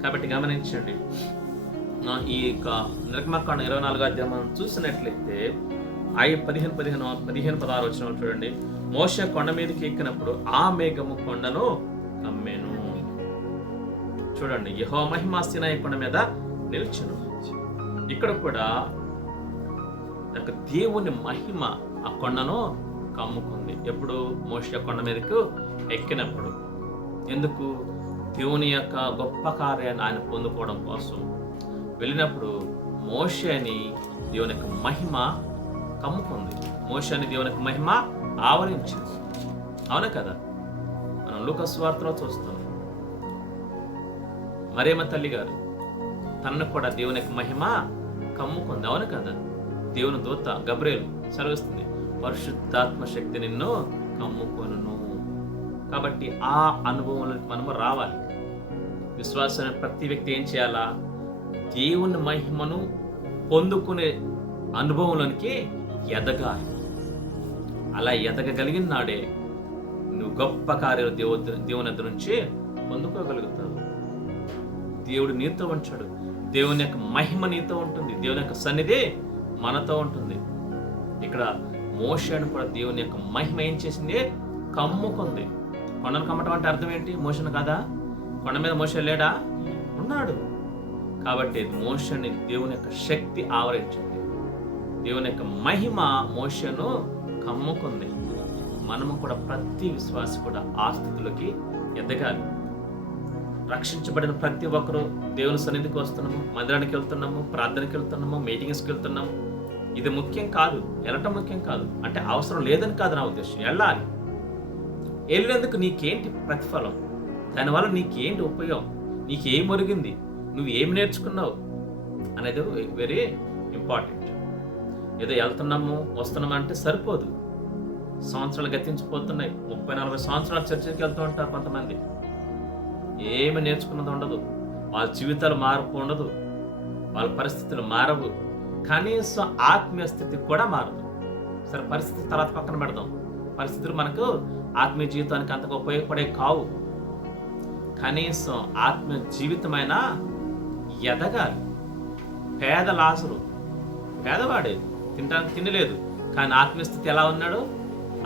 కాబట్టి గమనించండి, ఈ యొక్క నిర్గమకాండ 24వ అధ్యాయం మనం చూసినట్లయితే 15-16 వచ్చిన చూడండి. మోషే కొండ మీదకి ఎక్కినప్పుడు ఆ మేఘము కొండను కమ్మెను. చూడండి, యెహోవా మహిమ సీనాయి కొండ మీద నిలిచెను. ఇక్కడ కూడా దేవుని మహిమ ఆ కొండను కమ్ముకుంది. ఎప్పుడు? మోషే కొండ మీదకు ఎక్కినప్పుడు. ఎందుకు? దేవుని యొక్క గొప్ప కార్యాన్ని ఆయన పొందుకోవడం కోసం వెళ్ళినప్పుడు మోషేని దేవుని యొక్క మహిమ కమ్ముకుంది. మోషేని దేవుని యొక్క మహిమ ఆవరించింది. అవునా కదా? మనం లూకా సువార్తలో చూస్తాం, మరియమ్మ తల్లి గారు తనను కూడా దేవుని యొక్క మహిమ కమ్ముకుంది. అవును కదా? దేవుని దూత గబ్రియేలు సెలవిస్తుంది, పరిశుద్ధాత్మ శక్తి నిన్ను కమ్ముకొనును. కాబట్టి ఆ అనుభవంలోకి మనము రావాలి. విశ్వాసమైన ప్రతి వ్యక్తి ఏం చేయాలా? దేవుని మహిమను పొందుకునే అనుభవంలోనికి ఎదగాలి. అలా ఎదగగలిగిన నాడే నువ్వు గొప్ప కార్యాలు దేవుని దగ్గర నుంచి పొందుకోగలుగుతావు. దేవుడు నీతో ఉంచాడు. దేవుని యొక్క మహిమ నీతో ఉంటుంది. దేవుని యొక్క సన్నిధి మనతో ఉంటుంది. ఇక్కడ మోషేను కూడా దేవుని యొక్క మహిమ ఏం చేసింది? కమ్ముకుంది. కొండను కమ్మటం అంటే అర్థం ఏంటి? మోషను కదా? కొండ మీద మోషే లేడా? ఉన్నాడు. కాబట్టి మోషేని దేవుని యొక్క శక్తి ఆవరించింది. దేవుని యొక్క మహిమ మోషేను కమ్ముకుంది. మనము కూడా ప్రతి విశ్వాసి కూడా ఆ స్థితిలోకి ఎదగాలి. రక్షించబడిన ప్రతి ఒక్కరూ దేవుని సన్నిధికి వస్తున్నాము, మందిరానికి వెళ్తున్నాము, ప్రార్థనకి వెళ్తున్నాము, మీటింగ్స్కి వెళ్తున్నాము. ఇది ముఖ్యం కాదు, వెళ్ళటం ముఖ్యం కాదు. అంటే అవసరం లేదని కాదు నా ఉద్దేశం. వెళ్ళాలి. వెళ్ళినందుకు నీకేంటి ప్రతిఫలం? దానివల్ల నీకేంటి ఉపయోగం? నీకేం ఒరిగింది? నువ్వు ఏం నేర్చుకున్నావు అనేది వెరీ ఇంపార్టెంట్. ఏదో వెళ్తున్నాము వస్తున్నాము అంటే సరిపోదు. సంవత్సరాలు గతించిపోతున్నాయి. 30-40 సంవత్సరాలు చర్చకి వెళ్తూ ఉంటారు కొంతమంది. ఏమి నేర్చుకున్నది ఉండదు. వాళ్ళ జీవితాలు మార్పు ఉండదు. వాళ్ళ పరిస్థితులు మారవు. కనీసం ఆత్మీయ స్థితి కూడా మారదు. సరే, పరిస్థితి తర్వాత పక్కన పెడదాం. పరిస్థితులు మనకు ఆత్మీయ జీవితానికి అంతగా ఉపయోగపడే కావు. కనీసం ఆత్మీయ జీవితమైనా ఎదగాలి. పేద లాజరు పేదవాడే, తినడానికి తినలేదు, కానీ ఆత్మీయ స్థితి ఎలా ఉన్నాడు?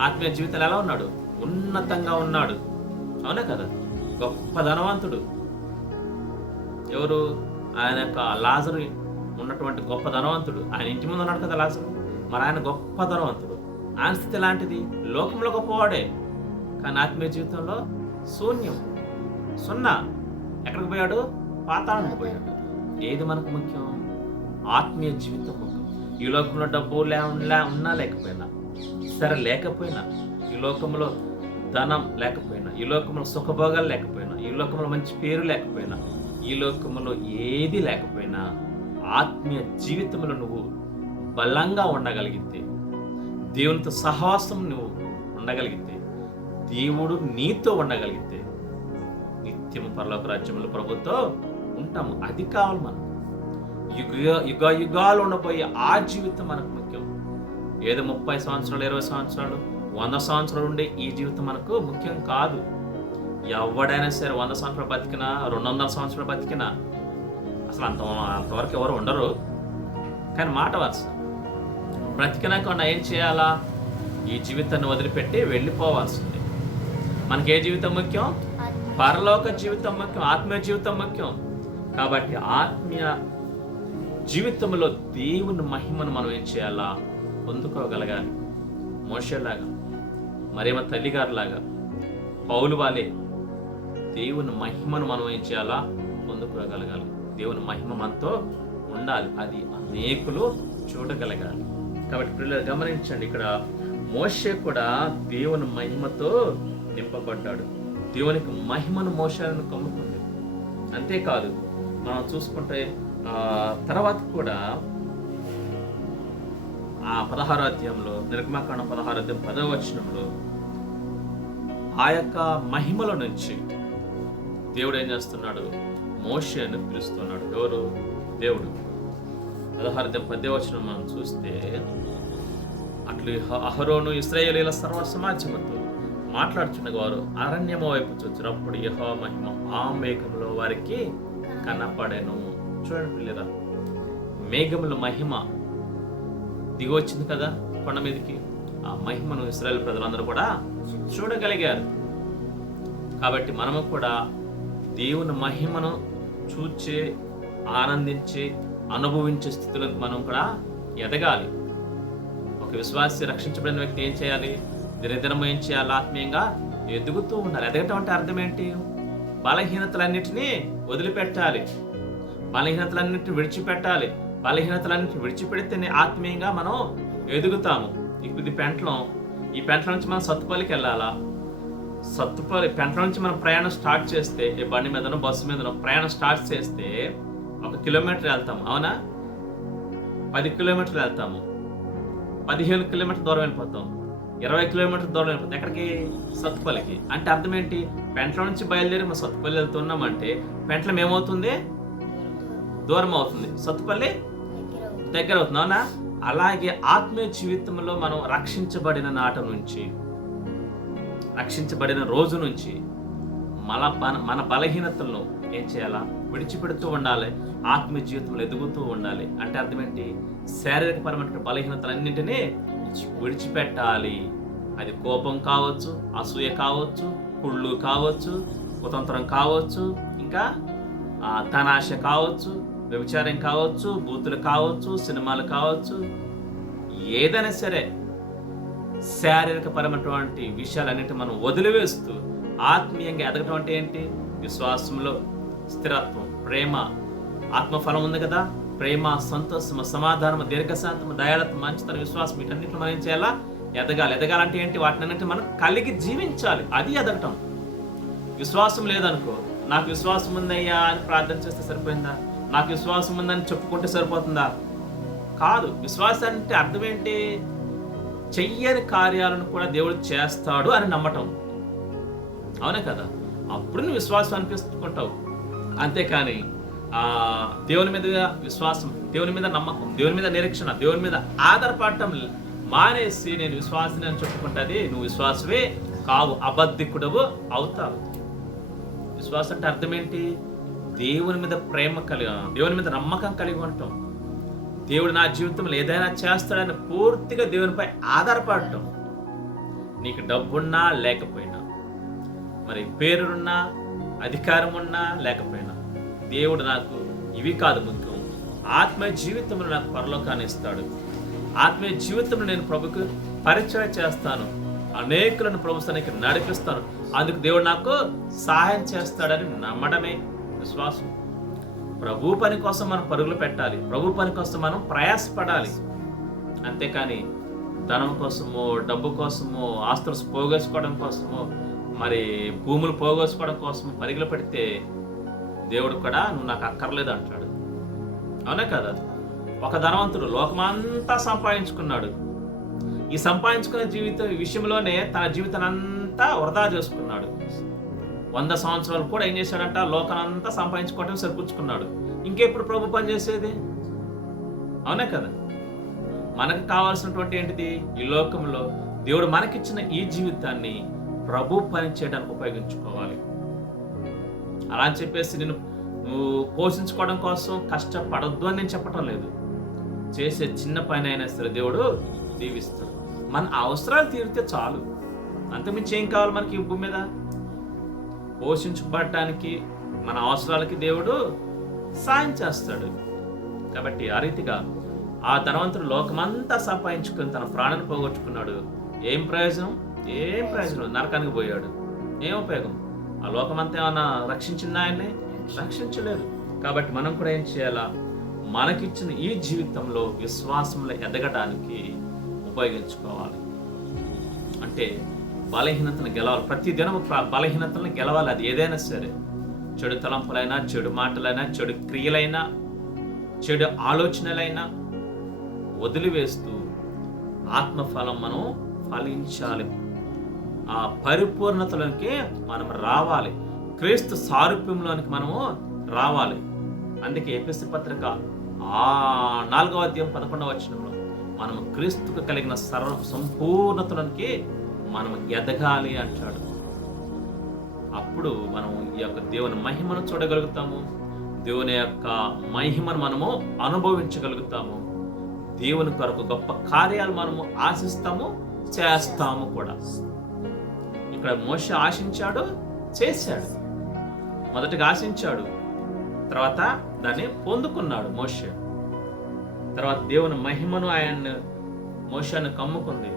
ఆత్మీయ జీవితం ఎలా ఉన్నాడు? ఉన్నతంగా ఉన్నాడు. అవునా కదా? గొప్ప ధనవంతుడు. ఎవరు? ఆయన యొక్క లాజరు ఉన్నటువంటి గొప్ప ధనవంతుడు. ఆయన ఇంటి ముందు ఉన్నాడు కదా లాజరు. మరి ఆయన గొప్ప ధనవంతుడు. ఆయన స్థితి ఎలాంటిది? లోకంలో గొప్పవాడే, కానీ ఆత్మీయ జీవితంలో శూన్యం, సున్నా. ఎక్కడికి పోయాడు? పాతాళానికి పోయాడు. ఏది మనకు ముఖ్యం? ఆత్మీయ జీవితం ముఖ్యం. ఈ లోకంలో డబ్బు ఉన్నా లేకపోయినా, సరే లేకపోయినా, ఈ లోకంలో ధనం లేకపోయినా, ఈ లోకంలో సుఖభోగాలు లేకపోయినా, ఈ లోకంలో మంచి పేరు లేకపోయినా, ఈ లోకంలో ఏది లేకపోయినా, ఆత్మీయ జీవితంలో నువ్వు బలంగా ఉండగలిగితే, దేవునితో సహవాసం నువ్వు ఉండగలిగితే, దేవుడు నీతో ఉండగలిగితే, నిత్యం పరలోక రాజ్యంలో ప్రభుతో ఉంటాము. అది కావాలి మనకు. యుగ యుగాలు ఉండబోయే ఆ జీవితం మనకు ముఖ్యం. ఏదో 30 సంవత్సరాలు, 20 సంవత్సరాలు, 100 సంవత్సరాలు ఉండే ఈ జీవితం మనకు ముఖ్యం కాదు. ఎవడైనా సరే 100 సంవత్సరాలు బతికినా, 200 సంవత్సరాలు బతికినా, అసలు అంతవరకు ఎవరు ఉండరు. కానీ మాట వరుస బ్రతికినాక ఏం చేయాలా? ఈ జీవితాన్ని వదిలిపెట్టి వెళ్ళిపోవాల్సింది. మనకి ఏ జీవితం ముఖ్యం? పరలోక జీవితం ముఖ్యం, ఆత్మీయ జీవితం ముఖ్యం. కాబట్టి ఆత్మీయ జీవితంలో దేవుని మహిమను మనం ఏం చేయాలా? పొందుకోగలగాలి. మోషేలాగా, మరేమో తల్లిగారులాగా, పౌలు వాళ్ళే దేవుని మహిమను మనం ఏం చేయాలా? పొందుకోగలగాలి. దేవుని మహిమ మనతో ఉండాలి, అది అనేకులు చూడగలగాలి. కాబట్టి పిల్లలు గమనించండి, ఇక్కడ మోషే కూడా దేవుని మహిమతో నింపబడ్డాడు. దేవునికి మహిమను మోషేను కమ్ముకుంది. అంతేకాదు, మనం చూసుకుంటే తర్వాత కూడా ఆ 16వ అధ్యాయంలో, నిర్గమకాండం 16వ అధ్యాయం 10వ వచనంలో ఆ యొక్క మహిమల నుంచి దేవుడు ఏం చేస్తున్నాడు? మోషేను పిలుస్తున్నాడు. ఎవరు? దేవుడు. 16వ అధ్యాయం 10వ వచనం మనం చూస్తే, అట్లు అహరోను ఇశ్రాయేలీయుల సర్వ సమాజంతో మాట్లాడుచుండగా వారు అరణ్యము వైపు చూచినప్పుడు యెహోవా మహిమ ఆ మేఘంలో వారికి కనపడెను. చూడండి పిల్లరా, మేఘముల మహిమ దిగి వచ్చింది కదా కొండ మీదకి. ఆ మహిమను ఇశ్రాయేలు ప్రజలందరూ కూడా చూడగలిగారు. కాబట్టి మనము కూడా దేవుని మహిమను చూచే, ఆనందించి, అనుభవించే స్థితిలోకి మనం కూడా ఎదగాలి. ఒక విశ్వాసి, రక్షించబడిన వ్యక్తి ఏం చేయాలి? దినదినము ఏం చేయాలి? ఆత్మీయంగా ఎదుగుతూ ఉండాలి. ఎదగటం అంటే అర్థం ఏంటి? బలహీనతలన్నిటినీ వదిలిపెట్టాలి, బలహీనతలన్నిటిని విడిచిపెట్టాలి. బలహీనతలన్నిటిని విడిచిపెడితేనే ఆత్మీయంగా మనం ఎదుగుతాము. ఇప్పుడు ఇది పెంటలం, ఈ పెంటల నుంచి మనం సత్తుపల్లికి వెళ్ళాలా? పెంటల నుంచి మనం ప్రయాణం స్టార్ట్ చేస్తే, ఈ బండి మీదనో బస్సు మీదనో ప్రయాణం స్టార్ట్ చేస్తే 1 కిలోమీటర్ వెళ్తాము, అవునా? 10 కిలోమీటర్లు వెళ్తాము, 15 కిలోమీటర్ దూరం వెళ్ళిపోతాం, 20 కిలోమీటర్ దూరం వెళ్ళిపోతాం. ఎక్కడికి? సత్తుపల్లికి. అంటే అర్థం ఏంటి? పెంటల నుంచి బయలుదేరి మనం సత్తుపల్లి వెళ్తున్నామంటే పెంటలం ఏమవుతుంది? దూరం అవుతుంది, సత్తుపల్లి దగ్గర అవుతుంది, అవునా? అలాగే ఆత్మీయ జీవితంలో మనం రక్షించబడిన నాట నుంచి, రక్షించబడిన రోజు నుంచి మన బలహీనతలను ఏం చేయాలా? విడిచిపెడుతూ ఉండాలి. ఆత్మీయ జీవితంలో ఎదుగుతూ ఉండాలి. అంటే అర్థం ఏంటి? శారీరకపరమైన బలహీనతలన్నింటినీ విడిచిపెట్టాలి. అది కోపం కావచ్చు, అసూయ కావచ్చు, కుళ్ళు కావచ్చు, కుతంత్రం కావచ్చు, ఇంకా ధనాశ కావచ్చు, వ్యభిచారం కావచ్చు, బూతులు కావచ్చు, సినిమాలు కావచ్చు, ఏదైనా సరే శారీరకపరమైనటువంటి విషయాలన్నిటి మనం వదిలివేస్తూ ఆత్మీయంగా ఎదగటం అంటే ఏంటి? విశ్వాసంలో స్థిరత్వం, ప్రేమ, ఆత్మఫలం ఉంది కదా, ప్రేమ, సంతోషము, సమాధానము, దీర్ఘశాంతము, దయాళత్వం, మంచితనం, విశ్వాసం, వీటన్నిటిని మనం ఏం చేయాలా? ఎదగాలి. ఎదగాలంటే ఏంటి? వాటినన్నింటి మనం కలిగి జీవించాలి. అది ఎదగటం. విశ్వాసం లేదనుకో, నాకు విశ్వాసం ఉందయ్యా అని ప్రార్థన చేస్తే సరిపోయిందా? నాకు విశ్వాసం ఉందని చెప్పుకుంటే సరిపోతుందా? కాదు. విశ్వాసం అంటే అర్థం ఏంటి? చెయ్యని కార్యాలను కూడా దేవుడు చేస్తాడు అని నమ్మటం, అవునే కదా? అప్పుడు నువ్వు విశ్వాసం అనిపిస్తుంటావు. అంతేకాని దేవుని మీద విశ్వాసం, దేవుని మీద నమ్మకం, దేవుని మీద నిరీక్షణ, దేవుని మీద ఆధారపడటం మానేసి నేను విశ్వాసిని అని చెప్పుకుంటుంది, నువ్వు విశ్వాసవే కావు, అబద్ధికుడవు అవుతావు. విశ్వాసం అంటే అర్థం ఏంటి? దేవుని మీద ప్రేమ కలిగి, దేవుని మీద నమ్మకం కలిగి ఉంటాం. దేవుడు నా జీవితంలో ఏదైనా చేస్తాడని పూర్తిగా దేవునిపై ఆధారపడటం. నీకు డబ్బున్నా లేకపోయినా, మరి పేరున్నా, అధికారం ఉన్నా లేకపోయినా, దేవుడు నాకు ఇవి కాదు ముఖ్యం, ఆత్మీయ జీవితంలో నాకు పరలోకాన్ని ఇస్తాడు, ఆత్మీయ జీవితంలో నేను ప్రభుకు పరిచయం చేస్తాను, అనేకులను ప్రభు సన్నిధికి నడిపిస్తాను, అందుకు దేవుడు నాకు సహాయం చేస్తాడని నమ్మడమే విశ్వాసం. ప్రభు పని కోసం మనం పరుగులు పెట్టాలి, ప్రభు పని కోసం మనం ప్రయాసపడాలి. అంతేకాని ధనం కోసమో, డబ్బు కోసమో, ఆస్తులు పోగేసుకోవడం కోసమో, మరి భూములు పోగేసుకోవడం కోసం పరుగులు పెడితే దేవుడు కూడా నువ్వు నాకు అక్కర్లేదు అంటాడు, అవునా కదా? ఒక ధనవంతుడు లోకమంతా సంపాదించుకున్నాడు. ఈ సంపాదించుకునే విషయంలోనే తన జీవితాన్ని అంతా వృధా చేసుకున్నాడు. 100 సంవత్సరాలు కూడా ఏం చేశాడంట? లోకానంతా సంపాదించుకోవటం సరిపుచ్చుకున్నాడు. ఇంకెప్పుడు ప్రభు పని చేసేది? అవునే కదా? మనకు కావాల్సినటువంటి ఏంటిది? ఈ లోకంలో దేవుడు మనకిచ్చిన ఈ జీవితాన్ని ప్రభు పని చేయడానికి ఉపయోగించుకోవాలి. అలా అని చెప్పేసి నువ్వు పోషించుకోవడం కోసం కష్టపడొద్దు అని నేను చెప్పటం లేదు. చేసే చిన్న పని అయినా సరే దేవుడు దీవిస్తాడు. మన అవసరాలు తీరితే చాలు, అంతకుమించి ఏం కావాలి మనకి ఈ భూమి మీద? పోషించబడటానికి, మన అవసరాలకి దేవుడు సాయం చేస్తాడు. కాబట్టి ఆ రీతిగా ఆ ధనవంతుడు లోకమంతా సంపాదించుకుని తన ప్రాణాన్ని పోగొట్టుకున్నాడు. ఏం ప్రయోజనం? ఏం ప్రయోజనం? నరకానికి పోయాడు. ఏం ఉపయోగం? ఆ లోకమంతా ఏమన్నా రక్షించిందా ఆయన్ని? రక్షించలేదు. కాబట్టి మనం కూడా ఏం చేయాలా? మనకిచ్చిన ఈ జీవితంలో విశ్వాసంలో ఎదగడానికి ఉపయోగించుకోవాలి. అంటే బలహీనతను గెలవాలి. ప్రతి దినం బలహీనతలను గెలవాలి. అది ఏదైనా సరే, చెడు తలంపులైనా, చెడు మాటలైనా, చెడు క్రియలైనా, చెడు ఆలోచనలైనా వదిలివేస్తూ ఆత్మఫలం మనం ఫలించాలి. ఆ పరిపూర్ణతలోనికి మనం రావాలి. క్రీస్తు సారూప్యంలోనికి మనము రావాలి. అందుకే ఎఫెసీ పత్రిక 4వ అధ్యాయం 11వ వచనంలో మనము క్రీస్తుకు కలిగిన సంపూర్ణతలోనికి మనం ఎదగాలి అంటాడు. అప్పుడు మనం ఈ యొక్క దేవుని మహిమను చూడగలుగుతాము. దేవుని యొక్క మహిమను మనము అనుభవించగలుగుతాము. దేవుని కొరకు గొప్ప కార్యాలు మనము ఆశిస్తాము, చేస్తాము కూడా. ఇక్కడ మోషే ఆశించాడు, చేశాడు. మొదటగా ఆశించాడు, తర్వాత దాన్ని పొందుకున్నాడు మోషే. తర్వాత దేవుని మహిమను మోషేను కమ్ముకుంది.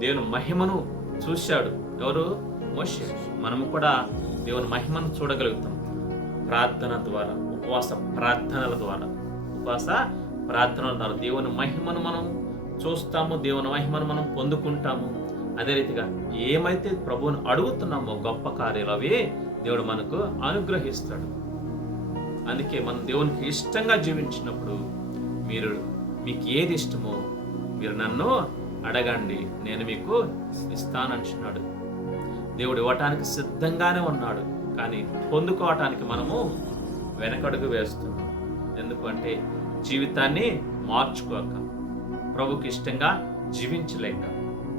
దేవుని మహిమను చూశాడు. ఎవరు? మోషే. మనము కూడా దేవుని మహిమను చూడగలుగుతాం ప్రార్థన ద్వారా, ఉపవాస ప్రార్థనల ద్వారా. దేవుని మహిమను మనం చూస్తాము, దేవుని మహిమను మనం పొందుకుంటాము. అదే రీతిగా ఏమైతే ప్రభువుని అడుగుతున్నామో గొప్ప కార్యాలు అవి దేవుడు మనకు అనుగ్రహిస్తాడు. అందుకే మనం దేవునికి ఇష్టంగా జీవించినప్పుడు మీకు ఏది ఇష్టమో మీరు నన్ను అడగండి, నేను మీకు ఇస్తానంటున్నాడు. దేవుడు ఇవ్వటానికి సిద్ధంగానే ఉన్నాడు, కానీ పొందుకోవటానికి మనము వెనకడుగు వేస్తున్నాం. ఎందుకంటే జీవితాన్ని మార్చుకోక, ప్రభుకి ఇష్టంగా జీవించలేక.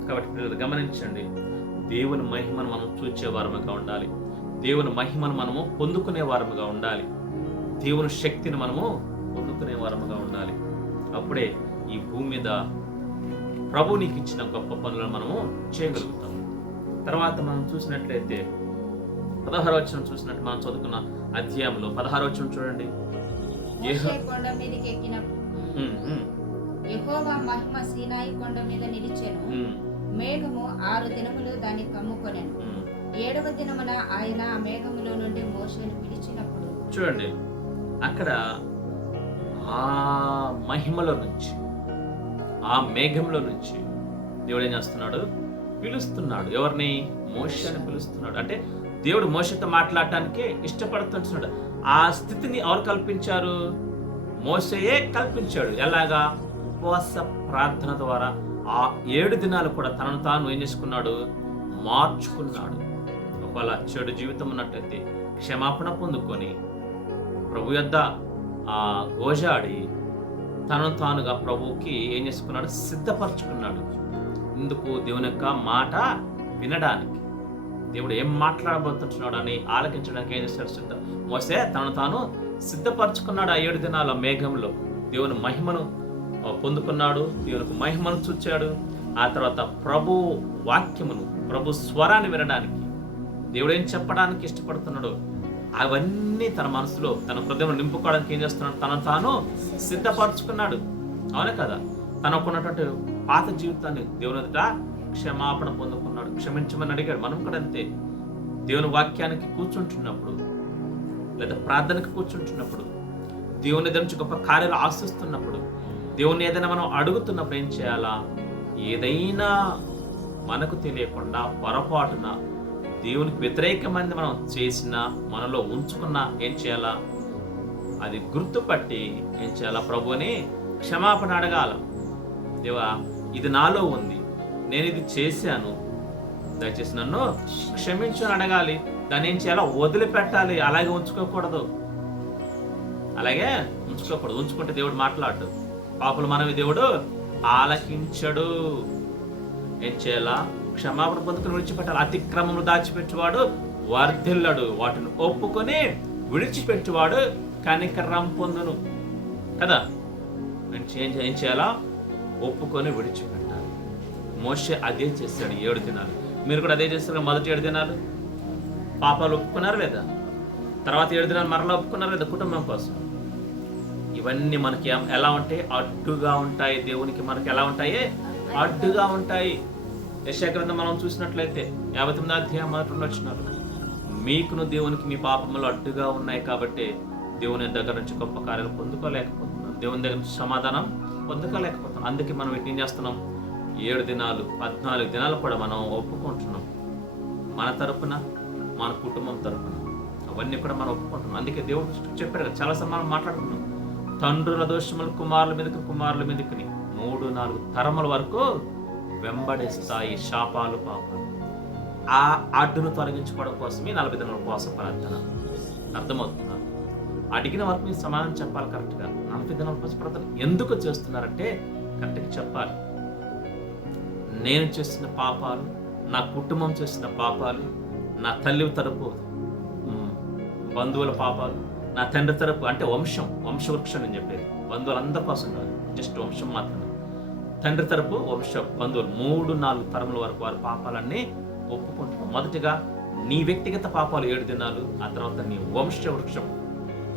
కాబట్టి పిల్లలు గమనించండి, దేవుని మహిమను మనం చూచే వారముగా ఉండాలి. దేవుని మహిమను మనము పొందుకునే వారముగా ఉండాలి. దేవుని శక్తిని మనము పొందుకునే వారముగా ఉండాలి. అప్పుడే ఈ భూమి మీద ప్రభు నీకు ఇచ్చిన గొప్ప పనులను మనము చేయగలుగుతాము. తర్వాత మనం చూసినట్లయితే 16వ వచనం చూసినట్టు మనం చదువుకున్న అధ్యాయంలో 16వ వచనం చూడండి. కొండ మీదకి ఎక్కినప్పుడు యెహోవా మహిమ సీనాయి కొండ మీద నిలిచెను. మేఘము 6 దినములు దాన్ని కమ్ముకొనెను. 7వ దినమున ఆయన ఆ మేఘములో నుండి మోషేను పిలిచినప్పుడు, చూడండి అక్కడ ఆ మహిమలో నుంచి, ఆ మేఘంలో నుంచి దేవుడు ఏం చేస్తున్నాడు? పిలుస్తున్నాడు. ఎవరిని? మోషేని పిలుస్తున్నాడు. అంటే దేవుడు మోషేతో మాట్లాడటానికి ఇష్టపడుతున్నాడు. ఆ స్థితిని ఎవరు కల్పించారు? మోషేయే కల్పించాడు. ఎలాగా? ఉపవాస ప్రార్థన ద్వారా ఆ 7 దినాలు కూడా తనను తాను ఏం చేసుకున్నాడు? మార్చుకున్నాడు. ఒకవేళ చెడు జీవితం ఉన్నట్టయితే క్షమాపణ పొందుకొని ప్రభు యొద్ద గోజాడి తనను తానుగా ప్రభువుకి ఏం చేసుకున్నాడు? సిద్ధపరచుకున్నాడు. ఇందుకు దేవుని యొక్క మాట వినడానికి, దేవుడు ఏం మాట్లాడబోతున్నాడు అని ఆలకించడానికి ఏం చేస్తాడు? మోసే తనను తాను సిద్ధపరచుకున్నాడు. ఆ 7 దినాల మేఘంలో దేవుని మహిమను పొందుకున్నాడు, దేవునికి మహిమను చూచాడు. ఆ తర్వాత ప్రభు వాక్యమును, ప్రభు స్వరాన్ని వినడానికి, దేవుడు ఏం చెప్పడానికి ఇష్టపడుతున్నాడు అవన్నీ తన మనసులో, తన హృదయంలో నింపుకోవడానికి ఏం చేస్తున్నాడు? తనను తాను సిద్ధపరచుకున్నాడు. అవునే కదా? తనకున్నటువంటి పాత జీవితాన్ని దేవుని ఎదుట క్షమాపణ పొందుకున్నాడు, క్షమించమని అడిగాడు. మనం కూడా అంతే. దేవుని వాక్యానికి కూర్చుంటున్నప్పుడు, లేదా ప్రార్థనకి కూర్చుంటున్నప్పుడు, దేవుని దగ్గర నుంచి గొప్ప కార్యాలు ఆశిస్తున్నప్పుడు, దేవుని ఏదైనా మనం అడుగుతున్నప్పుడు ఏం చేయాలా? ఏదైనా మనకు తెలియకుండా పొరపాటున దేవునికి వ్యతిరేకమైనది మనం చేసినా, మనలో ఉంచుకున్నా ఏం చేయాలా? అది గుర్తుపట్టి ఏం చేయాలా? ప్రభువుని క్షమాపణ అడగాల. దేవా, ఇది నాలో ఉంది, నేను ఇది చేశాను, దయచేసి నన్ను క్షమించు అని అడగాలి. దాన్ని ఏం చేయాలో? వదిలిపెట్టాలి. అలాగే ఉంచుకోకూడదు. ఉంచుకుంటే దేవుడు మాట్లాడు. పాపులు మనవి దేవుడు ఆలకించడు. ఏం చేయాలా? క్షమాపణ పొందుకుని విడిచిపెట్టాలి. అతిక్రమములు దాచిపెట్టువాడు వర్ధిల్లడు, వాటిని ఒప్పుకొని విడిచిపెట్టువాడు కనికరం పొందును కదా. ఏం చేయాలా? ఒప్పుకొని పాపాలు ఒప్పుకున్నారా లేదా? తర్వాత 7 దినాలు మరలా ఒప్పుకున్నారా లేదా కుటుంబం కోసం? ఇవన్నీ మనకి ఎలా ఉంటాయి? అడ్డుగా ఉంటాయి. దేవునికి మనకి ఎలా ఉంటాయి? అడ్డుగా ఉంటాయి. యెషయా గ్రంథం మనం చూసినట్లయితే 59వ అధ్యాయం 1 వచనాలు, మీకును దేవునికి మీ పాపములు అడ్డుగా ఉన్నాయి కాబట్టి దేవుని దగ్గర నుంచి గొప్ప కార్యాలు పొందుకోలేకపోతున్నాం, దేవుని దగ్గర నుంచి సమాధానం పొందుకోలేకపోతున్నాం. అందుకే మనం ఏం చేస్తున్నాం? 7 దినాలు 14 దినాలు కూడా మనం ఒప్పుకుంటున్నాం. మన తరపున, మన కుటుంబం తరపున అవన్నీ కూడా మనం ఒప్పుకుంటున్నాం. అందుకే దేవుడు చెప్పారు కదా, చాలాసార్లు మనం మాట్లాడుకున్నాం, తండ్రుల దోషములు కుమారుల మీదకి 3-4 తరముల వరకు వెంబడిస్తాయి శాపాలు, పాపాలు. ఆ అడ్డును తొలగించుకోవడం కోసమే 40 దినాల ఉపవాస ప్రార్థన. అర్థమవుతుందా? అడిగిన వరకు మీరు సమాధానం చెప్పాలి కరెక్ట్గా. 40 దినాల ఉపవాస ప్రార్థన ఎందుకు చేస్తున్నారంటే కరెక్ట్గా చెప్పాలి. నేను చేసిన పాపాలు, నా కుటుంబం చేసిన పాపాలు, నా తల్లి తరపు బంధువుల పాపాలు, నా తండ్రి తరపు అంటే వంశవృక్షం నేను చెప్పేది, బంధువులందరి కోసం కాదు, జస్ట్ వంశం మాత్రమే. తండ్రి తరపు బంధువులు 3-4 తరముల వరకు వారి పాపాలన్నీ ఒప్పుకుంటున్నాం. మొదటిగా నీ వ్యక్తిగత పాపాలు 7 దినాలు, ఆ తర్వాత నీ వంశవృక్షం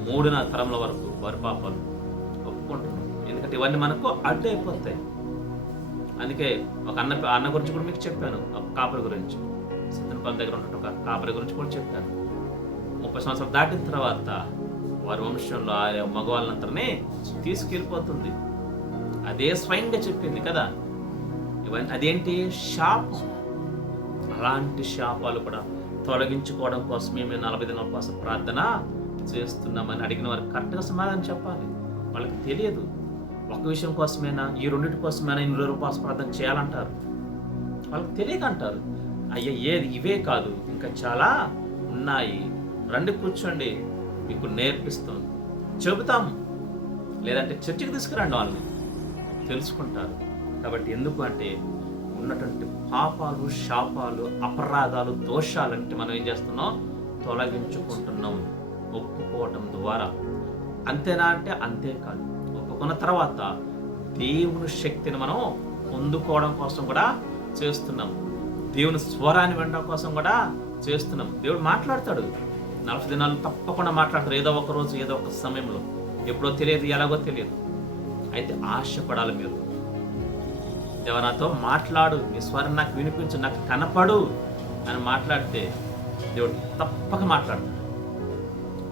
3-4 తరముల వరకు వారి పాపాలు ఒప్పుకుంటున్నాం. ఎందుకంటే ఇవన్నీ మనకు అడ్డు అయిపోతాయి. అందుకే ఒక అన్న గురించి కూడా మీకు చెప్పాను, ఒక కాపరి గురించి, సిద్ధనపల్లి దగ్గర ఉన్న ఒక కాపరి గురించి కూడా చెప్పాను. 30 సంవత్సరాలు దాటిన తర్వాత వారి వంశంలో ఆ మగవాళ్ళందరినీ తీసుకెళ్ళిపోతుంది. అదే స్వయంగా చెప్పింది కదా. ఇవన్నీ అదేంటి? శాపం. అలాంటి శాపాలు కూడా తొలగించుకోవడం కోసమే మేము 40 దినాల కోసం ప్రార్థన చేస్తున్నామని అడిగిన వారికి కరెక్ట్గా సమాధానం చెప్పాలి. వాళ్ళకి తెలియదు. ఒక విషయం కోసమేనా, ఈ రెండింటి కోసమైనా 2 రోజుల ఉపవాస ప్రార్థన చేయాలంటారు. వాళ్ళకి తెలియక అంటారు, అయ్యా ఇవే కాదు, ఇంకా చాలా ఉన్నాయి, రండి కూర్చోండి, మీకు నేర్పిస్తాం, చెబుతాం, లేదంటే చర్చికి తీసుకురండి, వాళ్ళని తెలుసుకుంటారు. కాబట్టి ఎందుకు అంటే ఉన్నటువంటి పాపాలు, శాపాలు, అపరాధాలు, దోషాలంటే మనం ఏం చేస్తున్నాం? తొలగించుకుంటున్నాం ఒప్పుకోవటం ద్వారా. అంతేనా అంటే అంతేకాదు. ఒప్పుకున్న తర్వాత దేవుని శక్తిని మనం పొందుకోవడం కోసం కూడా చేస్తున్నాం. దేవుని స్వరాన్ని వినడం కోసం కూడా చేస్తున్నాం. దేవుడు మాట్లాడతాడు. 40 దినాలు తప్పకుండా మాట్లాడతాడు. ఏదో ఒక రోజు, ఏదో ఒక సమయంలో, ఎప్పుడో తెలియదు, ఎలాగో తెలియదు. అయితే ఆశపడాలి మీరు. దేవా నాతో మాట్లాడు, నీ స్వరం నాకు వినిపించు, నాకు కనపడు అని మాట్లాడితే దేవుడు తప్పక మాట్లాడతాడు.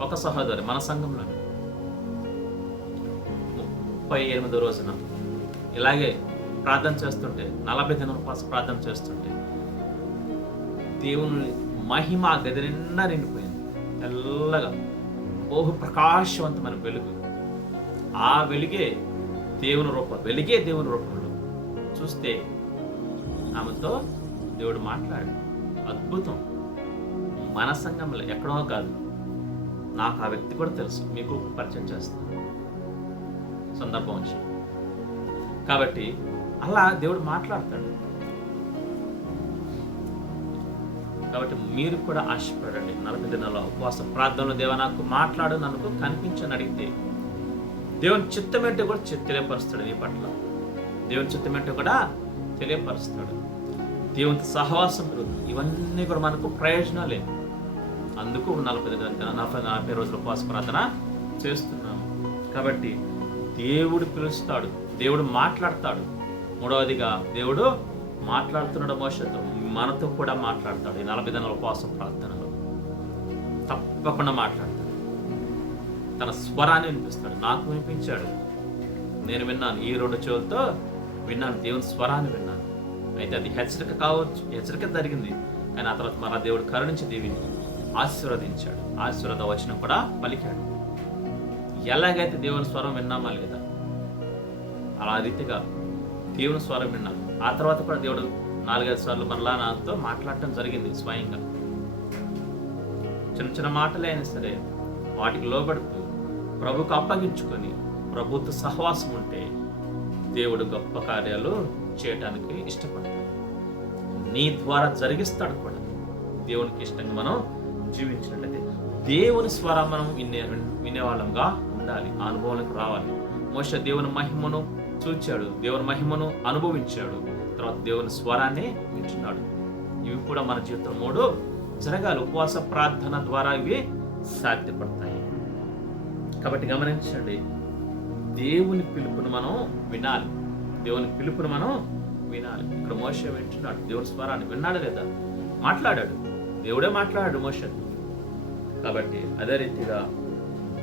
ఒక సహోదరి మన సంఘంలో 38వ రోజున ఇలాగే ప్రార్థన చేస్తుంటే, 40 దినాల ఉపవాస ప్రార్థన చేస్తుంటే దేవుని మహిమ గది నిండా నిండిపోయింది. తెల్లగా బహు ప్రకాశవంతమైన వెలుగు. ఆ వెలుగే దేవుని రూపంలో చూస్తే ఆమెతో దేవుడు మాట్లాడు. అద్భుతం. మన సంఘంలో ఎక్కడో కాదు, నాకు ఆ వ్యక్తి కూడా తెలుసు, మీకు పరిచయం చేస్తాను సందర్భం వచ్చి. కాబట్టి అలా దేవుడు మాట్లాడతాడు. కాబట్టి మీరు కూడా ఆశపడండి. 40 దినాల ఉపవాస ప్రార్థనలో దేవా నాకు మాట్లాడు, నన్ను కనిపించని అడిగితే దేవుని చిత్తమేంటో కూడా తెలియపరుస్తాడు. నీ పట్ల దేవుని చిత్తమేంటో కూడా తెలియపరుస్తాడు. దేవునితో సహవాసం పెరుగుతుంది. ఇవన్నీ కూడా మనకు ప్రయోజనాలే. అందుకు 40 రోజుల ఉపవాస ప్రార్థన చేస్తున్నాము. కాబట్టి దేవుడు పిలుస్తాడు, దేవుడు మాట్లాడతాడు. మూడవదిగా దేవుడు మాట్లాడుతున్నాడు. మోషతో మనతో కూడా మాట్లాడతాడు. ఈ 40 దినాల ఉపవాస ప్రార్థనలో తప్పకుండా మాట్లాడతాడు. తన స్వరాన్ని వినిపిస్తాడు. నాకు వినిపించాడు, నేను విన్నాను, ఈ 2 చెవులతో విన్నాను, దేవుని స్వరాన్ని విన్నాను. అయితే అది హెచ్చరిక కావచ్చు, హెచ్చరిక జరిగింది, కానీ ఆ తర్వాత మన దేవుడు కరుణించి దీవిని ఆశీర్వదించాడు. ఆశీర్వాద వచనం కూడా పలికాడు. ఎలాగైతే దేవుని స్వరం విన్నామా లేదా, అలా రీతిగా దేవుని స్వరం విన్నాం. ఆ తర్వాత కూడా దేవుడు 4-5 సార్లు మరలా నాతో మాట్లాడటం జరిగింది స్వయంగా. చిన్న చిన్న మాటలే అయినా సరే వాటికి లోబడుతూ ప్రభుకు అప్పగించుకొని ప్రభుత్వ సహవాసం ఉంటే దేవుడు గొప్ప కార్యాలు చేయడానికి ఇష్టపడతాడు. నీ ద్వారా జరిగిస్తాడు కూడా. దేవునికి ఇష్టంగా మనం జీవించినట్లయితే దేవుని స్వరం మనం వినేవాళ్ళంగా ఉండాలి. ఆ అనుభవాలకు రావాలి. మోషే దేవుని మహిమను చూచాడు, దేవుని మహిమను అనుభవించాడు, తర్వాత దేవుని స్వరాన్ని వింటున్నాడు. ఇవి కూడా మన జీవితం 3 జరగాలి. ఉపవాస ప్రార్థన ద్వారా ఇవి సాధ్యపడతాయి. కాబట్టి గమనించండి, దేవుని పిలుపును మనం వినాలి. దేవుని పిలుపును మనం వినాలి. ఇక్కడ మోషే వింటున్నాడు, దేవుని స్వరాన్ని విన్నాడు లేదా? మాట్లాడాడు, దేవుడే మాట్లాడాడు మోషేతో. కాబట్టి అదే రీతిగా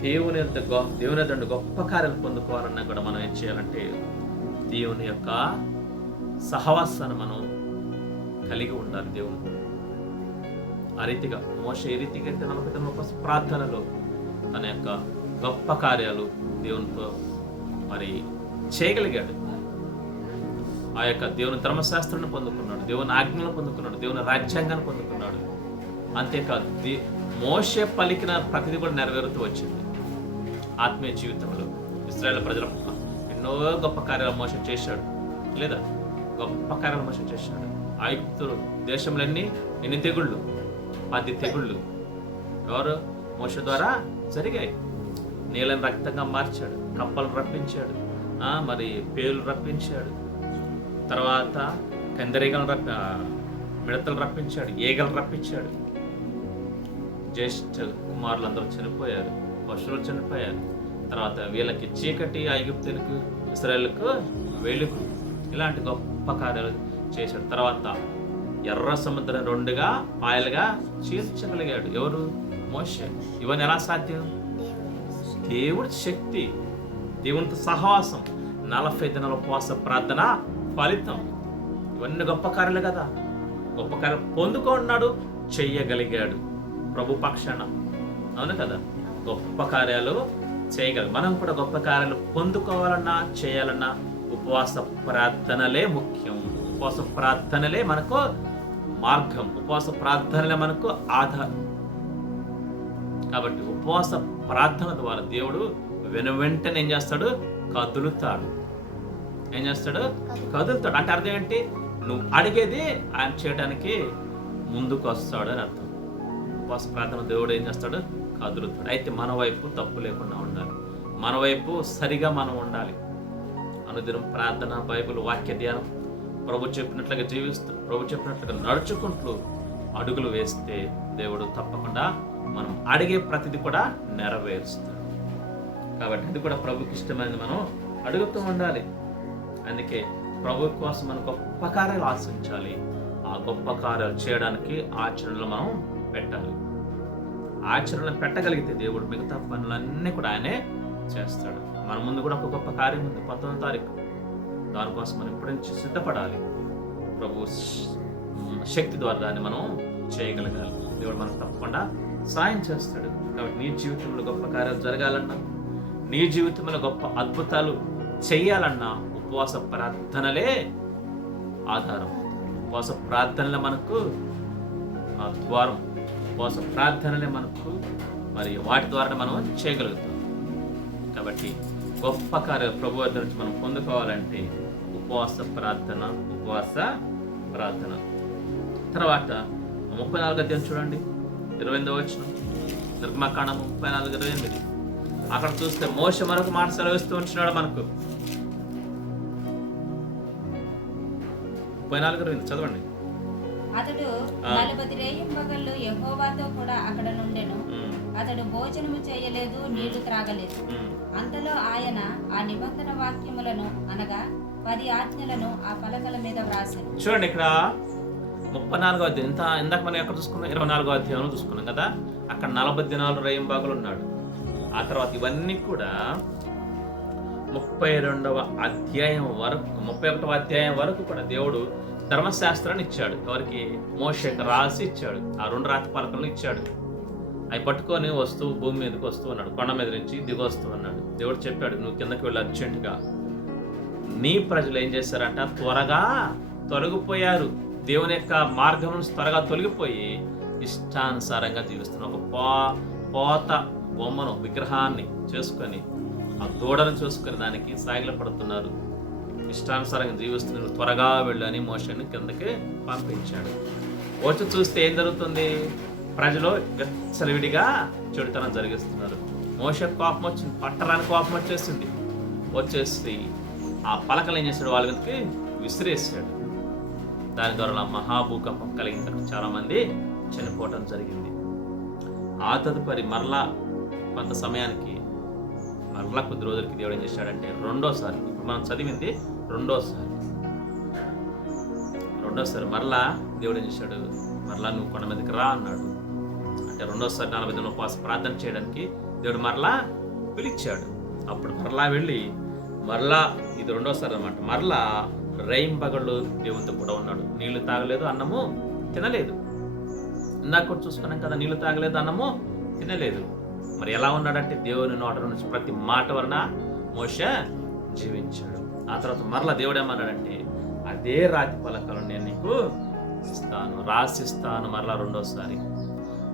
దేవుని దండు గొప్ప కార్యాలు పొందుకోవాలన్నా కూడా మనం ఏం చేయాలంటే దేవుని యొక్క సహవాసాన్ని మనం కలిగి ఉండాలి దేవుని. ఆ రీతిగా మోషే ఏ రీతిగా 40 దినాల ప్రార్థనలో తన యొక్క గొప్ప కార్యాలు దేవునితో మరి చేయగలిగాడు. ఆ యొక్క దేవుని ధర్మశాస్త్రాన్ని పొందుకున్నాడు, దేవుని ఆజ్ఞలను పొందుకున్నాడు, దేవుని రాజ్యాంగాన్ని పొందుకున్నాడు. అంతేకాదు మోషే పలికిన ప్రతిదీ కూడా నెరవేరుతూ వచ్చింది. ఆత్మీయ జీవితంలో ఇశ్రాయేలు ప్రజల ఎన్నో గొప్ప కార్యాలు మోషే చేశాడు లేదా? గొప్ప కార్యాలు మోషే చేశాడు. ఐగుప్తు దేశంలో ఎన్ని తెగుళ్ళు? 10 తెగుళ్ళు ఎవరు? మోషే ద్వారా జరిగాయి. నీళ్ళని రక్తంగా మార్చాడు, కప్పలు రప్పించాడు, మరి పేలు రప్పించాడు, తర్వాత కందరీగలను మిడతలు రప్పించాడు, ఈగలు రప్పించాడు. జ్యేష్ఠ కుమారులందరూ చనిపోయారు, పశువులు చనిపోయారు. తర్వాత వీళ్ళకి చీకటి, ఐగుప్తులకు ఇశ్రాయేలుకు వెలుగు. ఇలాంటి గొప్ప కార్యాలు చేశాడు. తర్వాత ఎర్ర సముద్రం 2గా పాయలుగా చీల్చగలిగాడు. ఎవరు? మోషే. ఇవన్నీ ఎలా సాధ్యం? దేవుడి శక్తి, దేవునితో సహవాసం, 40 దినాల ఉపవాస ప్రార్థన ఫలితం. ఇవన్నీ గొప్ప కార్యాలు కదా. గొప్ప కార్యాలు పొందుకున్నాడు, చెయ్యగలిగాడు ప్రభు పక్షాన. అవును కదా? గొప్ప కార్యాలు చేయగలరు. మనం కూడా గొప్ప కార్యాలు పొందుకోవాలన్నా చేయాలన్నా ఉపవాస ప్రార్థనలే ముఖ్యం. ఉపవాస ప్రార్థనలే మనకు మార్గం, ఉపవాస ప్రార్థనలే మనకు ఆధారం. కాబట్టి ఉపవాస ప్రార్థన ద్వారా దేవుడు వెంటనే ఏం చేస్తాడు? కదులుతాడు. ఏం చేస్తాడు? కదులుతాడు. అంటే అర్థం ఏంటి? నువ్వు అడిగేది ఆయన చేయడానికి ముందుకు వస్తాడు అని అర్థం. ఉపవాస ప్రార్థన దేవుడు ఏం చేస్తాడు? కదులుతాడు. అయితే మన వైపు తప్పు లేకుండా ఉండాలి, మన వైపు సరిగా మనం ఉండాలి. అనుదినం ప్రార్థన, బైబిల్ వాక్య ధ్యానం, ప్రభు చెప్పినట్లుగా జీవిస్తూ, ప్రభు చెప్పినట్లుగా నడుచుకుంటూ అడుగులు వేస్తే దేవుడు తప్పకుండా మనం అడిగే ప్రతిదీ కూడా నెరవేరుస్తాడు. కాబట్టి అది కూడా ప్రభుకి ఇష్టమైనది మనం అడుగుతూ ఉండాలి. అందుకే ప్రభు కోసం మనం గొప్ప కార్యాలు ఆశించాలి. ఆ గొప్ప కార్యాలు చేయడానికి ఆచరణలో మనం పెట్టాలి. ఆచరణ పెట్టగలిగితే దేవుడు మిగతా పనులన్నీ కూడా ఆయనే చేస్తాడు. మన ముందు కూడా ఒక గొప్ప కార్యం ఉంది, 19వ తారీఖు. దానికోసం మనం ఇప్పటి నుంచి సిద్ధపడాలి. ప్రభు శక్తి ద్వారా దాన్ని మనం చేయగలగాలి. దేవుడు మనకు తప్పకుండా సాయం చేస్తాడు. కాబట్టి నీ జీవితంలో గొప్ప కార్యాలు జరగాలన్నా, నీ జీవితంలో గొప్ప అద్భుతాలు చేయాలన్నా ఉపవాస ప్రార్థనలే ఆధారం. ఉపవాస ప్రార్థనలే మనకు ద్వారం. ఉపవాస ప్రార్థనలే మనకు మరి వాటి ద్వారా మనం చేయగలుగుతాం. కాబట్టి గొప్ప కార్యాలు ప్రభు వద్ద నుంచి మనం పొందుకోవాలంటే ఉపవాస ప్రార్థన. తర్వాత 34వ అధ్యాయం చూడండి, 28వ వచనం, నిర్గమకాండం 34:28. అక్కడ చూస్తే మోషే మరొక మాట సెలవిస్తూ ఉంటున్నాడు మనకు. 34:28 చదవండి. అతడు 40 రేయింబగళ్ళు యెహోవాతో కూడా అక్కడ నుండెను. అతడు భోజనము చేయలేదు, నీళ్లు త్రాగలేదు. అంతలో ఆయన ఆ నిబంధన వాక్యములను అనగా 10 ఆజ్ఞలను ఆ పలకల మీద వ్రాసెను. చూడండి, ఇక్కడ 34వ అధ్యాయం, ఇందాక మనం ఎక్కడ చూసుకున్నాం? 24వ అధ్యాయంలో చూసుకున్నాం కదా. అక్కడ 40 దినాలు రేయింబాగులు ఉన్నాడు. ఆ తర్వాత ఇవన్నీ కూడా 31వ అధ్యాయం వరకు కూడా దేవుడు ధర్మశాస్త్రాన్ని ఇచ్చాడు. ఎవరికి? మోషేకి రాసి ఇచ్చాడు. ఆ 2 రాతి పలకలను ఇచ్చాడు. అవి పట్టుకొని వస్తూ భూమి మీదకి వస్తూ ఉన్నాడు, కొండ మీద నుంచి దిగి వస్తూ ఉన్నాడు. దేవుడు చెప్పాడు, నువ్వు కిందకి వెళ్ళి అర్జెంటుగా. నీ ప్రజలు ఏం చేశారంట? త్వరగా తొలగిపోయారు. దేవుని యొక్క మార్గం నుంచి త్వరగా తొలగిపోయి ఇష్టానుసారంగా జీవిస్తున్నారు. ఒక పోత బొమ్మను, విగ్రహాన్ని చేసుకొని, ఆ దూడను చూసుకొని దానికి సాగిల పడుతున్నారు. ఇష్టానుసారంగా జీవిస్తున్నారు. త్వరగా వెళ్ళని మోషేని కిందకి పంపించాడు. వచ్చి చూస్తే ఏం జరుగుతుంది? ప్రజలు విచ్చలవిడిగా చెడుతనం జరిగిస్తున్నారు. మోషేకు కోపం వచ్చింది, పట్టరాని కోపం వచ్చేసి ఆ పలకలు ఏం చేశాడు? వాళ్ళ మీదకి విసిరేసాడు. దాని ద్వారా మహాభూకంపం కలిగిన చాలా మంది చనిపోవటం జరిగింది. ఆ తదుపరి మరలా కొంత సమయానికి మరలా కొద్ది రోజులకి దేవుడు ఏం చేశాడంటే రెండోసారి, ఇప్పుడు మనం చదివింది రెండోసారి మరలా దేవుడు ఏం చేశాడు, మరలా నువ్వు కొండ మీదకి రా అన్నాడు. అంటే రెండోసారి 40 దినాలు ఉపవాసం ప్రార్థన చేయడానికి దేవుడు మరలా పిలిచాడు. అప్పుడు మరలా వెళ్ళి మరలా ఇది రెండోసారి అన్నమాట, మరలా రేయింబగళ్ళు దేవునితో కూడా ఉన్నాడు. నీళ్లు తాగలేదు, అన్నము తినలేదు. ఇందాక కూడా చూసుకున్నాం కదా, నీళ్లు తాగలేదు, అన్నము తినలేదు. మరి ఎలా ఉన్నాడంటే దేవుని నోట నుంచి ప్రతి మాట వలన మోషే జీవించాడు. ఆ తర్వాత మరలా దేవుడు ఏమన్నాడంటే అదే రాతి పలకలను నేను నీకు ఇస్తాను, రాసిస్తాను మరలా రెండోసారి.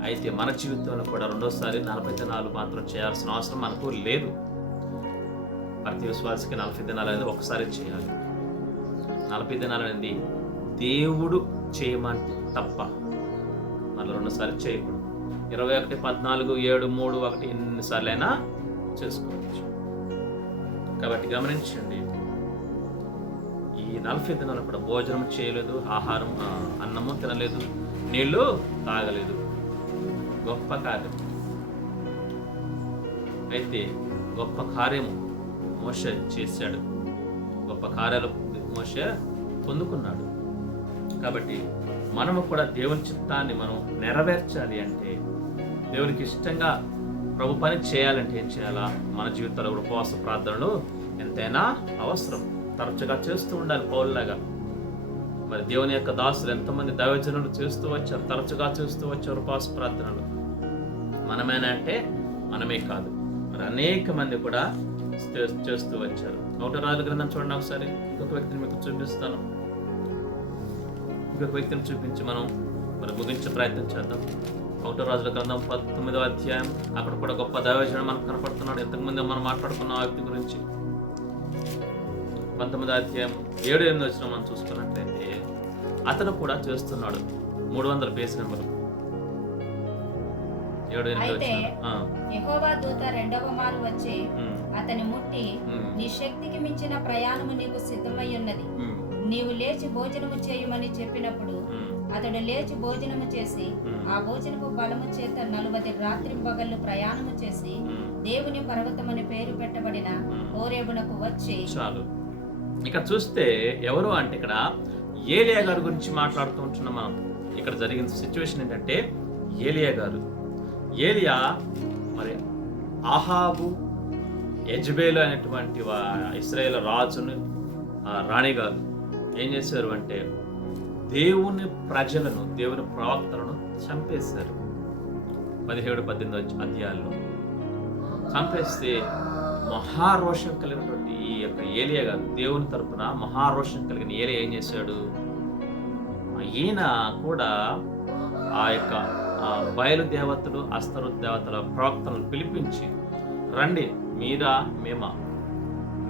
అయితే మన జీవితంలో కూడా రెండోసారి 40 దినాలు మాత్రం చేయాల్సిన అవసరం మనకు లేదు. ప్రతి విశ్వాసికి 40 దినాలు అనేది ఒకసారి చేయాలి. 40 దినాలు అనేది దేవుడు చేయమంటే తప్ప మళ్ళీ రెండోసారి చేయకూడదు. 21, 14, 7, 3, 1 ఎన్నిసార్లైనా చేసుకోవచ్చు. కాబట్టి గమనించండి, ఈ 40 దినాలు కూడా భోజనం చేయలేదు, అన్నము తినలేదు, నీళ్లు తాగలేదు. గొప్ప కార్యం. అయితే గొప్ప కార్యము మోషే చేశాడు, గొప్ప కార్యాలు మోషే పొందుకున్నాడు. కాబట్టి మనము కూడా దేవుని చిత్తాన్ని మనం నెరవేర్చాలి అంటే, దేవునికి ఇష్టంగా ప్రభు పని చేయాలంటే ఏం చేయాలా? మన జీవితంలో కూడా ఉపవాస ప్రార్థనలు ఎంతైనా అవసరం. తరచుగా చేస్తూ ఉండాలి పౌరులాగా. మరి దేవుని యొక్క దాసులు ఎంతమంది దైవజనులు చేస్తూ వచ్చారు, తరచుగా చేస్తూ వచ్చారు ఉపవాస ప్రార్థనలు. మనమేనా అంటే మనమే కాదు, మరి అనేక మంది కూడా చేస్తూ వచ్చారు. 1 రాజుల గ్రంథం చూడండి ఒకసారి. ఇంకొక వ్యక్తిని మీకు చూపిస్తాను. ఇంకొక వ్యక్తిని చూపించి మనం మరి ముగించే ప్రయత్నం చేద్దాం. 1 రాజుల గ్రంథం 19వ అధ్యాయం. అక్కడ కూడా గొప్ప దైవజనుడు మనకు కనపడుతున్నాడు. ఇంతకుముందు మనం మాట్లాడుకున్న ఆ వ్యక్తి గురించి 19వ అధ్యాయం 7-8 వచ్చిన మనం చూసుకున్నట్లయితే అతను కూడా చేస్తున్నాడు. 300 పేజీ నెంబరు. అయితే యెహోవా దూత రెండవ మారు వచ్చి అతని ముట్టి, నీ శక్తికి మించిన ప్రయాణము నీకు సిద్ధమై ఉన్నది, నీవు లేచి భోజనము చేయమని చెప్పినప్పుడు అతడు లేచి భోజనము చేసి ఆ భోజనపు బలము చేత 40 రాత్రింబగళ్ళు ప్రయాణము చేసి దేవుని పర్వతమని పేరు పెట్టబడిన హోరేబునకు వచ్చి. చాలు. ఇక్కడ చూస్తే ఎవరు అంటే ఇక్కడ ఏలియా గారి గురించి మాట్లాడుతూ ఉంటున్నాం మనం. ఇక్కడ జరిగిన సిచ్యువేషన్ ఏంటంటే ఏలియా మరి ఆహాబు, యెజబేలు అనేటువంటి ఇశ్రాయేలు రాజుని రాణిగారు ఏం చేశారు అంటే దేవుని ప్రజలను, దేవుని ప్రవక్తలను చంపేశారు. 17-18 అధ్యాయాల్లో చంపేస్తే మహారోషం కలిగినటువంటి ఈ యొక్క ఏలియా గారు, దేవుని తరపున మహారోషం కలిగిన ఏలియా ఏం చేశాడు, ఈయన కూడా ఆ యొక్క బయలు దేవతలు, అస్తరు దేవతల ప్రవక్తలను పిలిపించి, రండి మీరా మేమా,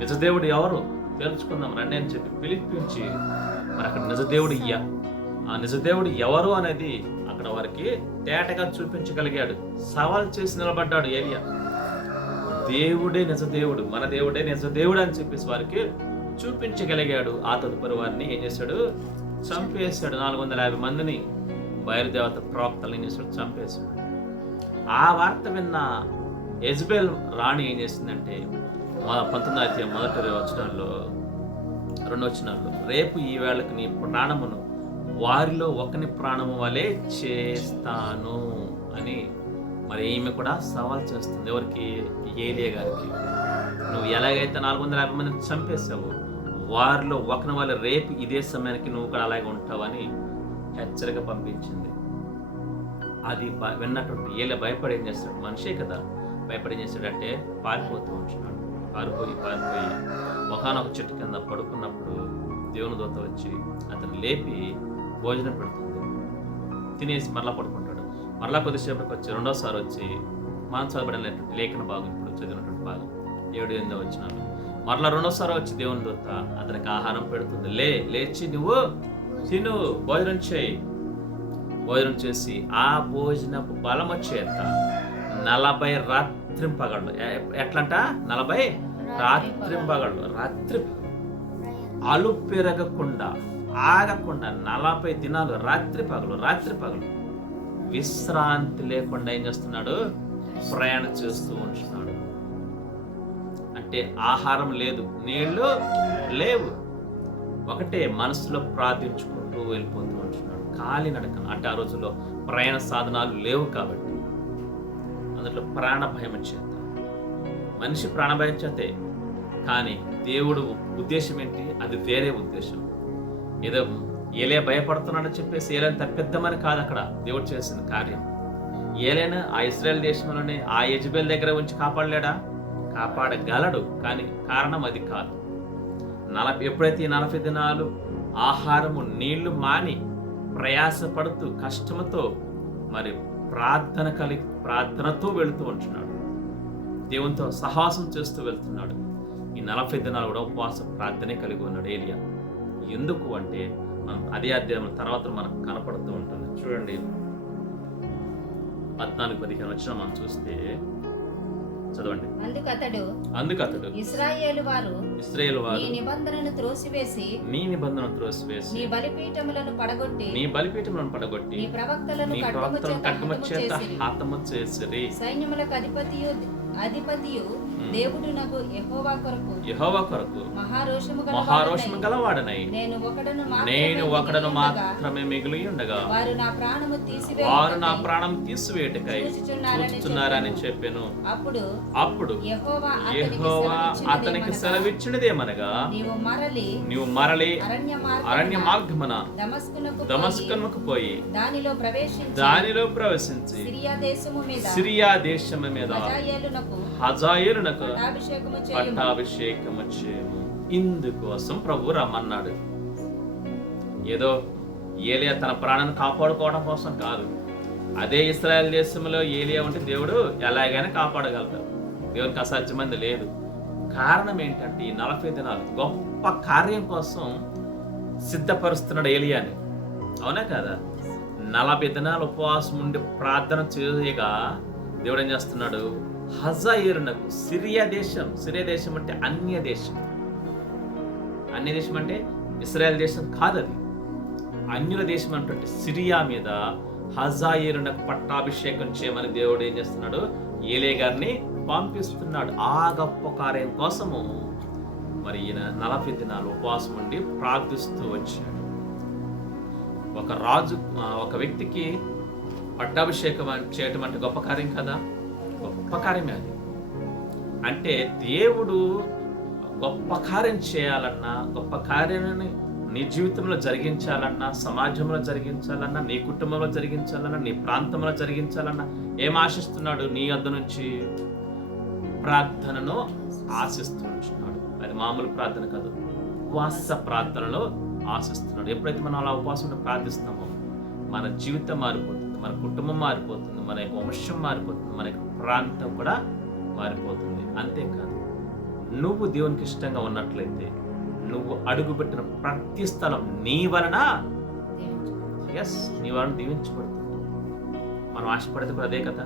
నిజదేవుడు ఎవరు తెలుసుకుందాం రండి అని చెప్పి పిలిపించి, మరి అక్కడ నిజదేవుడు ఎవరు అనేది అక్కడ వారికి తేటగా చూపించగలిగాడు. సవాల్ చేసి నిలబడ్డాడు ఏలియా. దేవుడే నిజదేవుడు, మన దేవుడే నిజదేవుడు అని చెప్పేసి వారికి చూపించగలిగాడు. ఆ తదుపరి వారిని ఏం చేశాడు, చంపేశాడు. 450 మందిని బయలుదేవత ప్రవక్తలు ఏం చేశాడు, చంపేశాడు. ఆ వార్త విన్న యెజబేల్ రాణి ఏం చేసిందంటే 19వ అధ్యాయం 1 వచనంలో 2 వచనాల్లో, రేపు ఈ వేళకు నీ ప్రాణమును వారిలో ఒకని ప్రాణము వలె చేస్తాను అని మరి ఈమె కూడా సవాల్ చేస్తుంది. ఎవరికి? ఏలియా గారికి. నువ్వు ఎలాగైతే 450 మందిని చంపేశావు, వారిలో ఒకని వల్ల రేపు ఇదే సమయానికి నువ్వు కూడా అలాగే ఉంటావని హెచ్చరిక పంపించింది. అది విన్నటువంటి ఏలియా భయపడి ఏం చేస్తాడు, మనిషే కదా, భయపడి ఏం చేస్తాడంటే పారిపోతూ ఉంటున్నాడు. పారిపోయి ఒకనొక చెట్టు కింద పడుకున్నప్పుడు దేవుని దూత వచ్చి అతను లేపి భోజనం పెడుతుంది. తినేసి మరలా పడుకుంటాడు. మరలా కొద్దిసేపటికి వచ్చి రెండోసారి వచ్చి మనం చదవబడినటువంటి లేఖన భాగం, ఇప్పుడు చదివినటువంటి భాగం 7-8 వచనాలు, మరలా రెండోసారి వచ్చి దేవుని దూత అతనికి ఆహారం పెడుతుంది. లేచి నువ్వు తిను, భోజనం చేయి. భోజనం చేసి ఆ భోజనపు బలము చేత 40 రాత్రింపగళ్ళు, ఎట్లంట 40 రాత్రింపగళ్ళు, రాత్రి అలు పెరగకుండా ఆగకుండా 40 దినాలు రాత్రి పగలు విశ్రాంతి లేకుండా ఏం చేస్తున్నాడు? ప్రయాణం చేస్తూ ఉంటున్నాడు. అంటే ఆహారం లేదు, నీళ్లు లేవు, ఒకటే మనసులో ప్రార్థించుకుంటూ వెళ్ళిపోతూ ఉంటున్నాడు. కాలినడక అంటే ఆ రోజుల్లో ప్రయాణ సాధనాలు లేవు కాబట్టి అందులో ప్రాణ భయం చేత, మనిషి ప్రాణభయం చేతే. కానీ దేవుడు ఉద్దేశం ఏంటి? అది వేరే ఉద్దేశం. ఏదో ఏలే భయపడుతున్నాడని చెప్పేసి ఏలైనా తప్పిద్దామని కాదు అక్కడ దేవుడు చేసిన కార్యం. ఏలైనా ఆ ఇశ్రాయేల్ దేశంలోనే ఆ యెజబెల్ దగ్గర ఉంచి కాపాడలేడా? కాపాడగలడు. కానీ కారణం అది కాదు. ఎప్పుడైతే ఈ 40 దినాలు ఆహారము నీళ్లు మాని ప్రయాసపడుతూ కష్టముతో మరి ప్రార్థనతో వెళుతూ ఉంటున్నాడు, దేవునితో సహవాసం చేస్తూ వెళ్తున్నాడు. ఈ 40 దినాలు కూడా ఉపవాస ప్రార్థనే కలిగి ఉన్నాడు ఏలియా. ఎందుకు అంటే మనం అదే అధ్యాయం తర్వాత మనకు కనపడుతూ ఉంటుంది. చూడండి 14-15 వచ్చిన మనం చూస్తే చదవండి. అందుకు అతడు ఇశ్రాయేలు వారు నీ నిబంధనను త్రోసివేసి నీ బలిపీఠములను పడగొట్టి నీ ప్రవక్తలను ఖడ్గము చేత హతము చేసిరి. సైన్యములకు అధిపతియు దేవుడునగు యెహోవా కొరకు మహారోషము గలవాడనై నేను ఒకడను మాత్రమే మిగిలి ఉండగా వారు నా ప్రాణం తీసివేయుటకై చూస్తున్నారని చెప్పాను. అప్పుడు యెహోవా అతనికి సెలవిచ్చినదేమనగా నీవు మరలి అరణ్య మార్గమున దమస్కునకు పోయి దానిలో ప్రవేశించి సిరియా దేశము మీద హజాయేలునకు పట్టాభిషేకము చేయము. ఇందుకోసం ప్రభు రమ్మన్నాడు. ఏదో ఏలియా తన ప్రాణాన్ని కాపాడుకోవడం కోసం కాదు. అదే ఇశ్రాయేల్ దేశంలో ఏలియా ఉంటే దేవుడు ఎలాగైనా కాపాడగలడు. దేవునికి అసాధ్యమైనది లేదు. కారణం ఏంటంటే ఈ 40 దినాలు గొప్ప కార్యం కోసం సిద్ధపరుస్తున్నాడు ఏలియాని. అవునా కదా? 40 దినాలు ఉపవాసం ఉండి ప్రార్థన చేయగా దేవుడు ఏం చేస్తున్నాడు? హజాయేలునకు సిరియా దేశం అంటే అన్య దేశం అంటే ఇశ్రాయేల్ దేశం కాదది, అన్యుల దేశం అంటే సిరియా మీద హజాయేలునకు పట్టాభిషేకం చేయమని దేవుడు ఏం చేస్తున్నాడు? ఏలియా గారిని పంపిస్తున్నాడు. ఆ గొప్ప కార్యం కోసము మరి ఈయన 40 దినాలు ఉపవాసం ఉండి ప్రార్థిస్తూ వచ్చాడు. ఒక వ్యక్తికి పట్టాభిషేకం చేయటం అంటే గొప్ప కార్యం కదా? గొప్ప కార్యమే అది. అంటే దేవుడు గొప్ప కార్యం చేయాలన్నా, గొప్ప కార్యాన్ని నీ జీవితంలో జరిగించాలన్నా, సమాజంలో జరిగించాలన్నా, నీ కుటుంబంలో జరిగించాలన్నా, నీ ప్రాంతంలో జరిగించాలన్నా ఏం ఆశిస్తున్నాడు? నీ వద్ద నుంచి ప్రార్థనను ఆశిస్తున్నాడు. అది మామూలు ప్రార్థన కాదు, ఉపవాస ప్రార్థనలో ఆశిస్తున్నాడు. ఎప్పుడైతే మనం అలా ఉపవాసంలో ప్రార్థిస్తామో మన జీవితం మారిపోతుంది, మన కుటుంబం మారిపోతుంది, మన యొక్క వంశం మారిపోతుంది, మన యొక్క ప్రాంతం కూడా మారిపోతుంది. అంతేకాదు, నువ్వు దేవునికి ఇష్టంగా ఉన్నట్లయితే నువ్వు అడుగుపెట్టిన ప్రతి స్థలం నీ వలన దీవించబడుతుంది. మనం ఆశపడితే కూడా అదే కదా.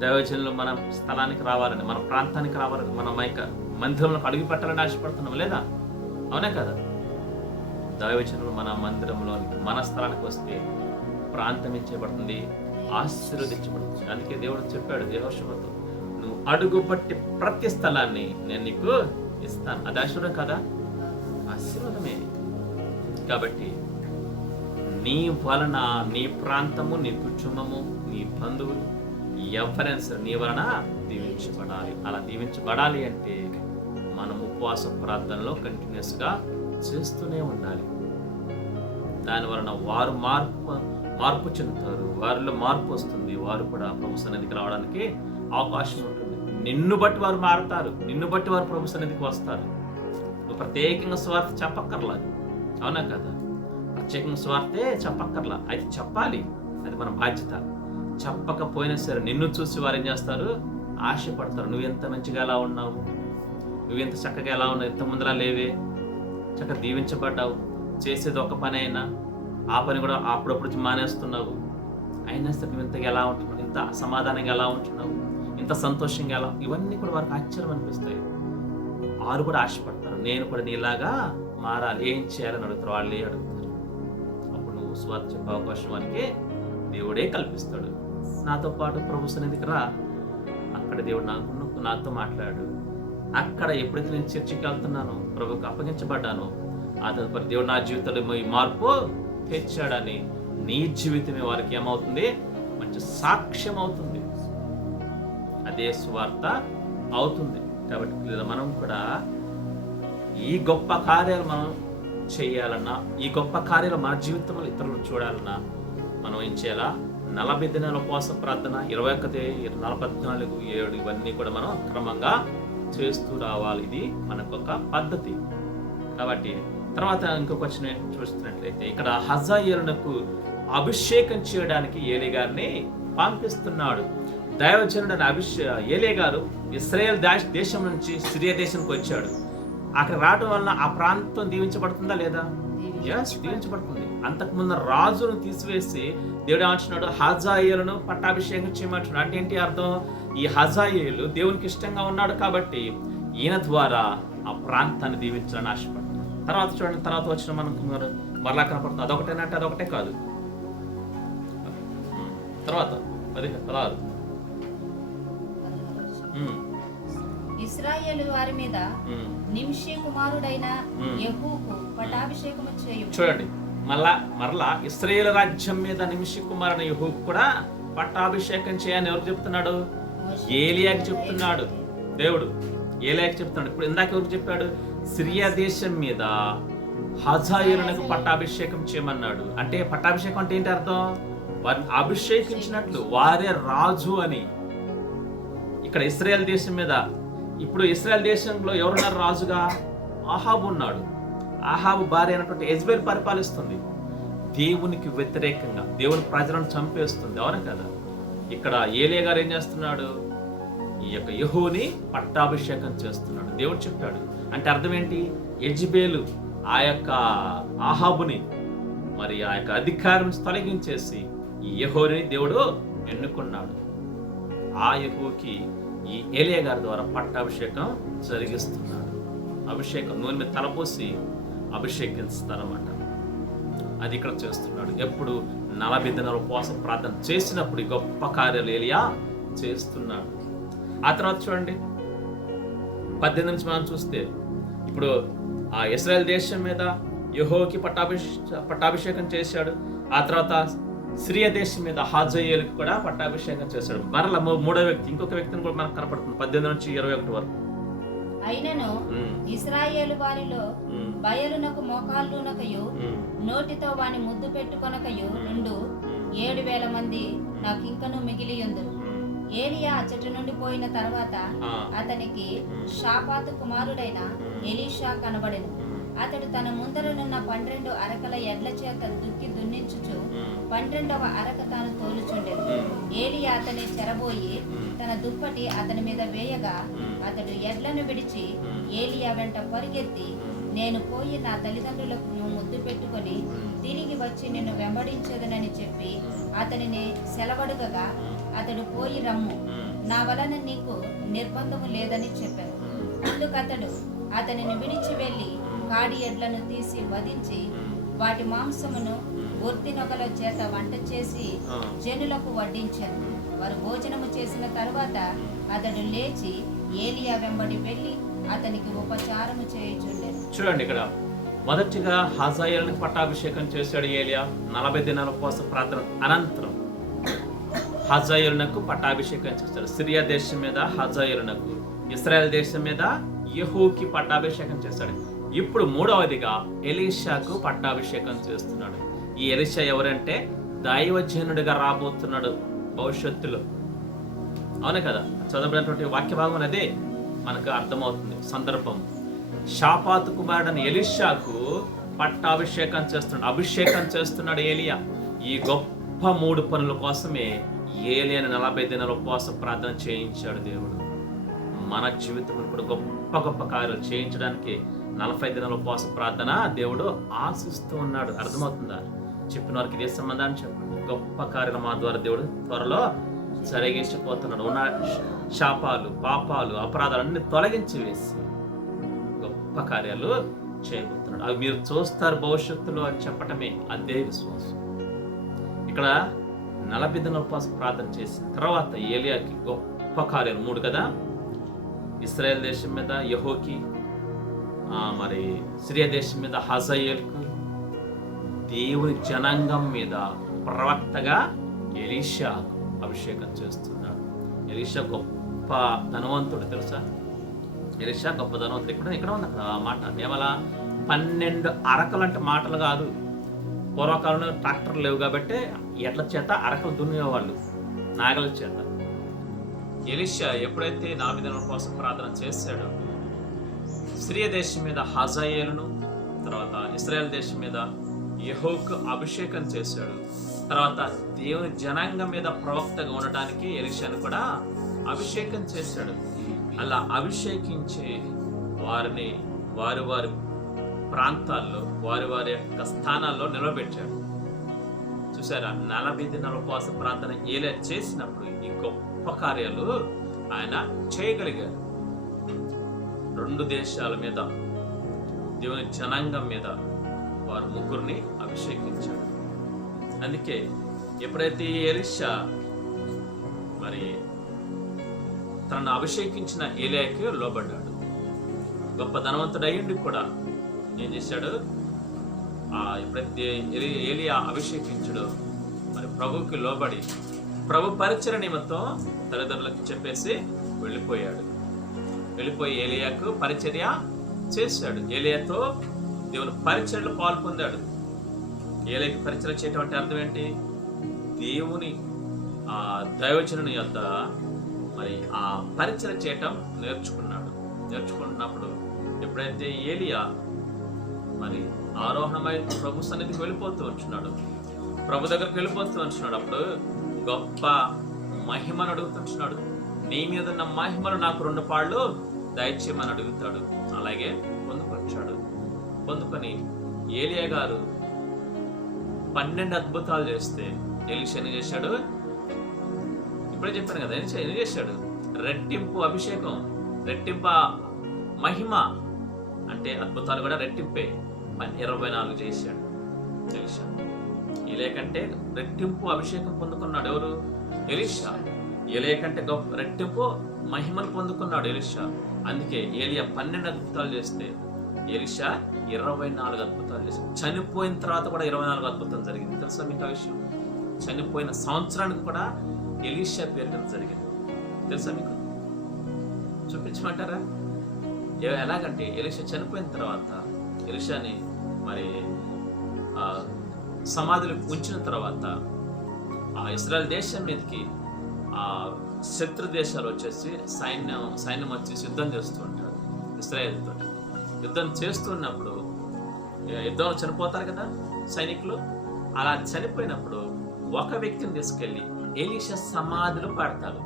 దైవజనులు మన స్థలానికి రావాలని, మన ప్రాంతానికి రావాలని, మన యొక్క మందిరంలోకి అడుగు పెట్టాలని ఆశపడుతున్నాం లేదా? అవునే కదా? దైవజనులు మన మందిరంలోనికి, మన స్థలానికి వస్తే ప్రాంతం ఇచ్చేయబడుతుంది, ఆశీర్వదించబడుతుంది. అందుకే దేవుడు చెప్పాడు యెహోషువతో, నువ్వు అడుగుపట్టి ప్రతి స్థలాన్ని నేను నీకు ఇస్తాను. అది ఆశీర్వాదం కదా? ఆశీర్వాదమే. కాబట్టి నీ వలన నీ ప్రాంతము, నీ కుటుంబము, నీ బంధువులు ఎవరైనా సరే నీ వలన దీవించబడాలి. అలా దీవించబడాలి అంటే మనం ఉపవాస ప్రార్థనలో కంటిన్యూస్గా చేస్తూనే ఉండాలి. దాని వలన వారు మార్పు చెందుతారు, వారిలో మార్పు వస్తుంది, వారు కూడా ప్రభు సన్నిధికి రావడానికి అవకాశం ఉంటుంది. నిన్ను బట్టి వారు మారుతారు, నిన్ను బట్టి వారు ప్రభు సన్నిధికి వస్తారు. నువ్వు ప్రత్యేకంగా స్వార్థ చెప్పక్కర్లేదు. అవునా కదా? ప్రత్యేకంగా స్వార్థే చెప్పక్కర్లా, అయితే చెప్పాలి, అది మన బాధ్యత. చెప్పకపోయినా సరే నిన్ను చూసి వారు ఏం చేస్తారు? ఆశపడతారు. నువ్వు ఎంత మంచిగా ఎలా ఉన్నావు, నువ్వు ఎంత చక్కగా ఎలా ఉన్నావు, ఎంత ముందరా లేవే, చక్కగా దీవించబడ్డావు, చేసేది ఒక పని అయినా ఆ పని కూడా అప్పుడప్పుడు మానేస్తున్నావు, అయినా సరే నువ్వు ఇంతగా ఎలా ఉంటున్నావు, ఇంత సమాధానంగా ఎలా ఉంటున్నావు, ఇంత సంతోషంగా ఎలా, ఇవన్నీ కూడా వారికి ఆశ్చర్యం అనిపిస్తాయి. వారు కూడా ఆశపడతారు, నేను కూడా నీలాగా మారాలి, ఏం చేయాలని అడుగుతారు, వాళ్ళే అడుగుతారు. అప్పుడు నువ్వు స్వార్థ చెప్పే అవకాశం వారికి దేవుడే కల్పిస్తాడు. నాతో పాటు ప్రభు సన్నిధికి రా, అక్కడ దేవుడు నాతో మాట్లాడు. అక్కడ ఎప్పుడైతే నేను చర్చికి వెళ్తున్నానో, ప్రభుకి అప్పగించబడ్డానో, ఆ తదుపరి దేవుడు నా జీవితంలో ఈ మార్పు తెచ్చాడని నీ జీవితమే వారికి ఏమవుతుంది? మంచి సాక్ష్యం అవుతుంది. అదే సువార్త అవుతుంది. కాబట్టి మనం కూడా ఈ గొప్ప కార్యాలు మనం చేయాలన్నా, ఈ గొప్ప కార్యాలు మన జీవితంలో ఇతరులు చూడాలన్నా మనం ఏం చేయాలా? 40 దినాల ఉపవాస ప్రార్థన, 21, 44, 7 ఇవన్నీ కూడా మనం క్రమంగా చేస్తూ రావాలి. ఇది మనకొక పద్ధతి. కాబట్టి తర్వాత ఇంకొక వచ్చిన చూస్తున్నట్లయితే ఇక్కడ హజాయేలునకు అభిషేకం చేయడానికి ఏలీ గారిని పంపిస్తున్నాడు. దైవజనుడైన ఏలీ గారు ఇశ్రాయేల్ దేశం నుంచి సిరియా దేశానికి వచ్చాడు. అక్కడ రావడం వలన ఆ ప్రాంతం దీవించబడుతుందా లేదా? దీవించబడుతుంది. అంతకుముందు రాజును తీసివేసి దేవుడు ఏమంటున్నాడు? హజాయేలును పట్టాభిషేకం చేయమంటున్నాడు. అంటే ఏంటి అర్థం? ఈ హజాయేలు దేవునికి ఇష్టంగా ఉన్నాడు కాబట్టి ఈయన ద్వారా ఆ ప్రాంతాన్ని దీవించాలని ఆశపడుతున్నాడు. తర్వాత చూడండి, తర్వాత వచ్చిన మనకు మరలా కనపడుతుంది. అదొకటేనంటే అదొకటే కాదు. తర్వాత 16 ఇశ్రాయేలు వారి మీద నింషి కుమారుడైన యెహూకు పట్టాభిషేకము చేయు. చూడండి, మరలా ఇశ్రాయేలు రాజ్యం మీద నింషి కుమారుడైన యెహూకు కూడా పట్టాభిషేకం చేయని ఎవరు చెప్తున్నాడు? ఏలియాకి చెప్తున్నాడు. దేవుడు ఏలియాకి చెప్తున్నాడు. ఇప్పుడు ఇందాక ఎవరికి చెప్పాడు? సిరియా దేశం మీద హజాయేలునకు పట్టాభిషేకం చేయమన్నాడు. అంటే పట్టాభిషేకం అంటే ఏంటి అర్థం? వారిని అభిషేకించినట్లు, వారే రాజు అని. ఇక్కడ ఇశ్రాయేల్ దేశం మీద, ఇప్పుడు ఇశ్రాయేల్ దేశంలో ఎవరున్నారు రాజుగా? ఆహాబు ఉన్నాడు. ఆహాబు భార్య అయినటువంటి యెజబెల్ పరిపాలిస్తుంది. దేవునికి వ్యతిరేకంగా దేవుని ప్రజలను చంపేస్తుంది. అవునా కదా? ఇక్కడ ఏలియా గారు ఏం చేస్తున్నాడు? ఈ యొక్క యెహూని పట్టాభిషేకం చేస్తున్నాడు. దేవుడు చెప్పాడు. అంటే అర్థం ఏంటి? యెజబెలు ఆ యొక్క ఆహాబుని మరి ఆ యొక్క అధికారం తొలగించేసి ఈ యెహూని దేవుడు ఎన్నుకున్నాడు. ఆ యెహూకి ఈ ఏలియా గారి ద్వారా పట్టాభిషేకం జరిగిస్తున్నాడు. అభిషేకం నూనె మీద తలపోసి అభిషేకిస్తారన్నమాట. అది ఇక్కడ చేస్తున్నాడు. ఎప్పుడు 40 దినాల ఉపవాసం ప్రార్థన చేసినప్పుడు ఈ గొప్ప కార్యాలు ఏలియా చేస్తున్నాడు. ఆ తర్వాత చూడండి 18 నుంచి మనం చూస్తే, ఇప్పుడు ఆ ఇశ్రాయేల్ దేశం మీద యెహోవాకి పట్టాభిషేకం చేశాడు. ఆ తర్వాత సిరియా దేశం మీద హజాయేలుకి కూడా పట్టాభిషేకం చేశాడు. మరలా మూడో వ్యక్తి, ఇంకొక వ్యక్తిని కూడా మనకు కనపడుతుంది 18 నుంచి 21 వరకు. అయినను ఇశ్రాయేలు వారిలో బయలునకు మోకాళ్ళునకయు నోటితో వాని ముద్దు పెట్టుకొనకయు నుండు 7,000 మంది నాకింకను మిగిలియుందురు. ఏలియా అచ్చటి నుండి పోయిన తర్వాత అతనికి షాపాతు కుమారుడైన ఎలీషా కనబడెను. అతడు తన ముందరనున్న 12 అరకల ఎడ్ల చేత దున్నించుచు 12వ అరక తాను తోలుచుండెను. ఏలియా అతని చెరబోయి తన దుప్పటి అతని మీద వేయగా అతడు ఎడ్లను విడిచి ఏలియా వెంట పరిగెత్తి, నేను పోయి నా తల్లిదండ్రులకు ముద్దు పెట్టుకొని తిరిగి వచ్చి నిన్ను వెంబడించదనని చెప్పి అతనిని సెలవడుగగా అతడు పోయి రమ్ము, నా వలన నీకు నిర్బంధము లేదని చెప్పాను. అందుకతడు అతనిని విడిచి వెళ్ళి కాడి ఎడ్లను తీసి వధించి వాటి మాంసమును ఒర్తినొకల చేత వంట చేసి జనులకు వడ్డించాను. వారు భోజనము చేసిన తరువాత అతడు లేచి ఏలియా వెంబడి వెళ్ళి అతనికి ఉపచారము చేయుచుండెను. చూడండి, ఇక్కడ మొదటిగా హజాయేలును పట్టాభిషేకం చేశాడు ఏలియా. 40 దినాల ఉపవాస ప్రార్థన అనంతరం హజాయేలునకు పట్టాభిషేకం చేశాడు. సిరియా దేశం మీద హజాయేలునకు, ఇశ్రాయేల్ దేశం మీద యెహూకి పట్టాభిషేకం చేశాడు. ఇప్పుడు మూడవదిగా ఎలీషాకు పట్టాభిషేకం చేస్తున్నాడు. ఈ ఎలీషా ఎవరంటే దైవజనుడిగా రాబోతున్నాడు భవిష్యత్తులో. అవునే కదా? చదవబడినటువంటి వాక్య భాగం అదే మనకు అర్థమవుతుంది. సందర్భం, షాపాతు కుమారుడని ఎలీషాకు పట్టాభిషేకం చేస్తున్నాడు, అభిషేకం చేస్తున్నాడు ఏలియా. ఈ గొప్ప 3 పనుల కోసమే ఏలియాని 40 దినాల ఉపవాస ప్రార్థన చేయించాడు దేవుడు. మన జీవితంలో కూడా గొప్ప గొప్ప కార్యాలు చేయించడానికి 40 దినాల ఉపవాస ప్రార్థన దేవుడు ఆశిస్తూ ఉన్నాడు. అర్థమవుతుందా? చెప్పిన వారికి ఇదే సంబంధాన్ని చెప్పండి. గొప్ప కార్యాలు మా ద్వారా దేవుడు త్వరలో జరిగించిపోతున్నాడు. ఉన్న శాపాలు, పాపాలు, అపరాధాలన్నీ తొలగించి వేసి గొప్ప కార్యాలు చేయబోతున్నాడు. అవి మీరు చూస్తారు భవిష్యత్తులో అని చెప్పటమే అదే విశ్వాసం. ఇక్కడ 40 దినాల ఉపవాస ప్రార్థన చేసిన తర్వాత ఏలియాకి గొప్ప కార్యాలు 3 కదా, ఇశ్రాయేల్ దేశం మీద యెహోకి, మరి సిరియా దేశం మీద హజాయేలుకు, దేవుని జనాంగం మీద ప్రవక్తగా ఎలీషా అభిషేకం చేస్తున్నాడు. ఎలీషా గొప్ప ధనవంతుడు తెలుసా? ఎలీషా గొప్ప ధనవంతుడు. ఇక్కడ ఉంది అక్కడ ఆ మాట. ఏమలా 12 అరకలు అంటే మాటలు కాదు. పూర్వకాలంలో ట్రాక్టర్లు లేవు కాబట్టి ఎడ్ల చేత అరకలు దున్నేవాళ్ళు, నాగల చేత. ఎలీషా ఎప్పుడైతే 40 దినాల కోసం ప్రార్థన చేశాడో సిరియా దేశం మీద హజాయేలును, తర్వాత ఇశ్రాయేల్ దేశం మీద యెహోకు అభిషేకం చేశాడు. తర్వాత దేవుని జనాంగం మీద ప్రవక్తగా ఉండటానికి ఎలీషాను కూడా అభిషేకం చేశాడు. అలా అభిషేకించి వారిని వారి వారి ప్రాంతాల్లో వారి వారి యొక్క స్థానాల్లో నిలబెట్టాడు. చూసారా, 40 దినాల ఉపవాస ప్రార్థన ఏలియా చేసినప్పుడు ఈ గొప్ప కార్యాలు ఆయన చేయగలిగారు. 2 దేశాల మీద దేవుని జనాంగం మీద వారు 3 అభిషేకించాడు. అందుకే ఎప్పుడైతే ఎలీషా మరి తనను అభిషేకించిన ఏలియాకి లోబడ్డాడు, గొప్ప ధనవంతుడు అయ్యిండి కూడా ఏం చేశాడు, ఎప్పుడైతే ఏలియా అభిషేకించడు మరి ప్రభువుకి లోబడి ప్రభు పరిచయ నిమిత్తం తల్లిదండ్రులకు చెప్పేసి వెళ్ళిపోయి ఏలియాకు పరిచర్య చేశాడు. ఏలియాతో దేవుని పరిచర్యలో పాల్పొందాడు. ఏలియాకి పరిచర్య చేయటం అంటే అర్థం ఏంటి? దేవుని దైవజనుని యొద్ద మరి ఆ పరిచర్య చేయటం నేర్చుకుంటున్నప్పుడు ఎప్పుడైతే ఏలియా మరి ఆరోహణమై ప్రభు సన్నిధికి వెళ్ళిపోతూ ఉంటున్నాడు, ప్రభు దగ్గరికి వెళ్ళిపోతూ ఉంటున్నాడు, అప్పుడు గొప్ప మహిమను అడుగుతుంటున్నాడు. నీ మీద ఉన్న మహిమను నాకు 2 పాళ్ళు దయచేయమని అడుగుతాడు. అలాగే పొందుకొని ఏలియా గారు 12 అద్భుతాలు చేస్తే ఎలీషా ఏం చేశాడు? ఇప్పుడే చెప్పాను కదా, ఏం చేశాడు? రెట్టింపు అభిషేకం, రెట్టింప మహిమ అంటే అద్భుతాలు కూడా రెట్టింపే. 24 చేశాడు ఎలీషా. ఏలియా కంటే రెట్టింపు అభిషేకం పొందుకున్నాడు ఎవరు? ఎలీషా. ఏలియా కంటే గొప్ప రెట్టింపు మహిమను పొందుకున్నాడు ఎలీషా. అందుకే ఏలియా 12 అద్భుతాలు చేస్తే ఎలీషా 24 అద్భుతాలు చేశాడు. చనిపోయిన తర్వాత కూడా 24 అద్భుతం జరిగింది. తెలుసా మీకు ఆ విషయం? చనిపోయిన సంవత్సరానికి కూడా ఎలీషా పేరు కింద జరిగింది. తెలుసా మీకు? చూపించమంటారా? ఎలాగంటే ఎలీషా చనిపోయిన తర్వాత ఎలీషాని మరి సమాధిలో ఉంచిన తర్వాత ఆ ఇశ్రాయేల్ దేశం మీదకి ఆ శత్రు దేశాలు వచ్చేసి సైన్యం వచ్చేసి యుద్ధం చేస్తూ ఉంటారు ఇశ్రాయేల్తో. యుద్ధం చేస్తున్నప్పుడు యుద్ధంలో చనిపోతారు కదా సైనికులు. అలా చనిపోయినప్పుడు ఒక వ్యక్తిని తీసుకెళ్ళి ఎలీషా సమాధిలో పెడతారు.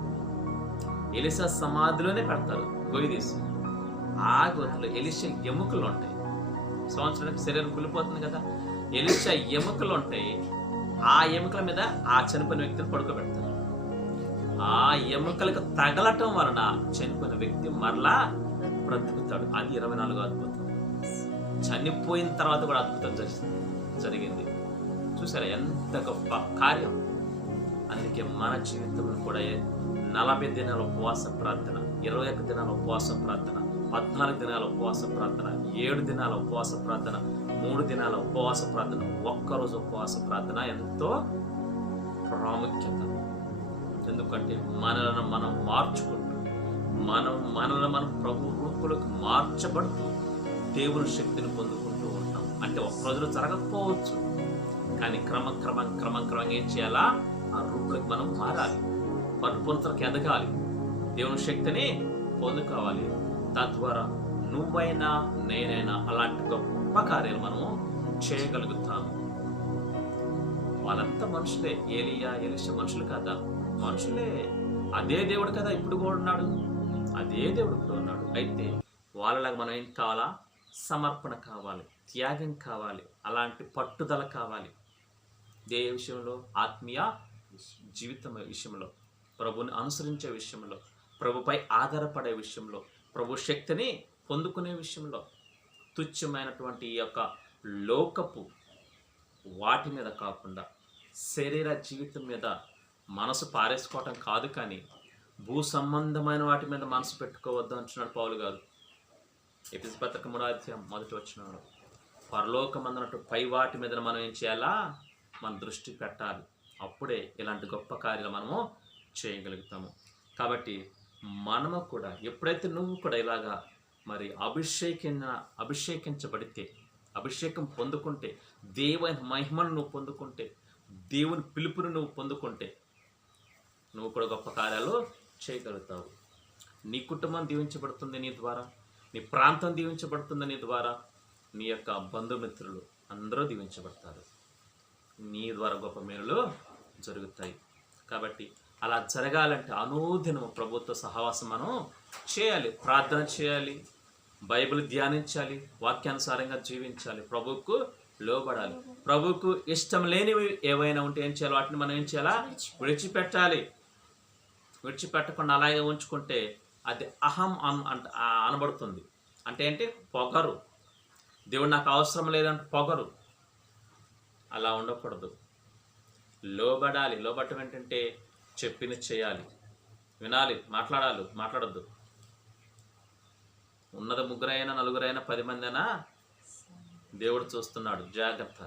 ఎలీషా సమాధిలోనే పెడతారు గొయ్యి తీసి. ఆ గొంతులో ఎలీషా ఎముకలు ఉంటాయి. సంవత్సరానికి శరీరం కూలిపోతుంది కదా, ఎలీషా ఎముకలు ఉంటాయి. ఆ ఎముకల మీద ఆ చనిపోయిన వ్యక్తిని పడుకోబెడతారు. ఆ ఎముకలకు తగలటం వలన చనిపోయిన వ్యక్తి మరలా బ్రతుకుతాడు. అది 24 అద్భుతం. చనిపోయిన తర్వాత కూడా అద్భుతం జరిగింది. చూసారా ఎంత గొప్ప కార్యం. అందుకే మన జీవితంలో కూడా 40 దినాల ఉపవాస ప్రార్థన, 21 దినాల ఉపవాస ప్రార్థన, 14 దినాల ఉపవాస ప్రార్థన, 7 దినాల ఉపవాస ప్రార్థన, 3 దినాల ఉపవాస ప్రార్థన, ఒక్కరోజు ఉపవాస ప్రార్థన ఎంతో ప్రాముఖ్యత. ఎందుకంటే మనలను మనం మార్చుకుంటూ మనల్ని మనం ప్రభు రూపులకు మార్చబడుతూ దేవుని శక్తిని పొందుకుంటూ ఉంటాం. అంటే ఒక్క రోజులో జరగకపోవచ్చు, కానీ క్రమంగా ఏం చేయాలా? ఆ రూపులకు మనం మారాలి, పట్టుపొంతలకు ఎదగాలి, దేవుని శక్తిని పొందుకోవాలి. తద్వారా నువ్వైనా నేనైనా అలాంటి గొప్ప కార్యాలు మనము చేయగలుగుతాము. వాళ్ళంతా మనుషులే. ఏలియా ఎలీషా మనుషులు కదా? మనుషులే. అదే దేవుడు కదా ఇప్పుడు కూడా ఉన్నాడు. అదే దేవుడు ఇప్పుడు ఉన్నాడు. అయితే వాళ్ళలాగా మనం ఏం కావాలా? సమర్పణ కావాలి, త్యాగం కావాలి, అలాంటి పట్టుదల కావాలి. ఏ విషయంలో? ఆత్మీయ జీవితం విషయంలో, ప్రభుని అనుసరించే విషయంలో, ప్రభుపై ఆధారపడే విషయంలో, ప్రభు శక్తిని పొందుకునే విషయంలో, తుచ్చమైనటువంటి ఈ యొక్క లోకపు వాటి మీద కాకుండా శరీర జీవితం మీద మనసు పారేసుకోవటం కాదు, కానీ భూ సంబంధమైన వాటి మీద మనసు పెట్టుకోవద్దు అంటున్నాడు పౌలు గారు. ఎఫెసీ పత్రిక 3:1 పరలోకమందున్నట్టు పై వాటి మీద మనం ఏం చేయాలా? మన దృష్టి పెట్టాలి. అప్పుడే ఇలాంటి గొప్ప కార్యాలు మనము చేయగలుగుతాము. కాబట్టి మనము కూడా ఎప్పుడైతే నువ్వు కూడా ఇలాగా మరి అభిషేకించబడితే, అభిషేకం పొందుకుంటే, దేవుని మహిమను నువ్వు పొందుకుంటే, దేవుని పిలుపును నువ్వు పొందుకుంటే, నువ్వు కూడా గొప్ప కార్యాలు చేయగలుగుతావు. నీ కుటుంబం దీవించబడుతుంది నీ ద్వారా, నీ ప్రాంతం దీవించబడుతుంది నీ ద్వారా, నీ యొక్క బంధుమిత్రులు అందరూ దీవించబడతారు. నీ ద్వారా గొప్ప మేలులు జరుగుతాయి. కాబట్టి అలా జరగాలంటే అనుదినము ప్రభుత్వ సహవాసం మనం చేయాలి, ప్రార్థన చేయాలి, బైబిల్ ధ్యానించాలి, వాక్యానుసారంగా జీవించాలి, ప్రభువుకు లోబడాలి. ప్రభువుకు ఇష్టం లేనివి ఏవైనా ఉంటే ఏం చేయాలి? వాటిని మనం ఏం చేయాలా? విడిచిపెట్టాలి. విడిచిపెట్టకుండా అలాగే ఉంచుకుంటే అది అహం అనబడుతుంది. అంటే ఏంటి? పొగరు. దేవుడు నాకు అవసరం లేదంటే పొగరు. అలా ఉండకూడదు. లోబడాలి. లోబడటం ఏంటంటే చెప్పింది చేయాలి, వినాలి, మాట్లాడొద్దు. ఉన్నది 3 అయినా 4 అయినా 10 మంది అయినా దేవుడు చూస్తున్నాడు. జాగ్రత్త.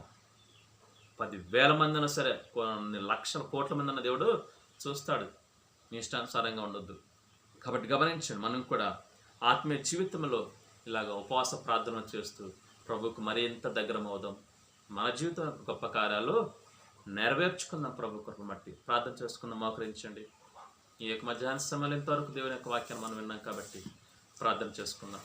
10,000 మంది అయినా సరే, కొన్ని లక్షల కోట్ల మంది అన్న దేవుడు చూస్తాడు. నీ ఇష్టానుసారంగా ఉండొద్దు. కాబట్టి గమనించండి, మనం కూడా ఆత్మీయ జీవితంలో ఇలాగ ఉపవాస ప్రార్థన చేస్తూ ప్రభువుకు మరింత దగ్గర అవుదాం. మన జీవితం గొప్ప కార్యాలు నెరవేర్చుకుందాం. ప్రభు కృప మట్టి ప్రార్థన చేసుకుందాం. మోకరించండి. ఈ యొక్క మధ్యాహ్న సమయంలో ఇంతవరకు దేవుని యొక్క వాక్యాన్ని మనం విన్నాం కాబట్టి ప్రార్థన చేసుకుందాం.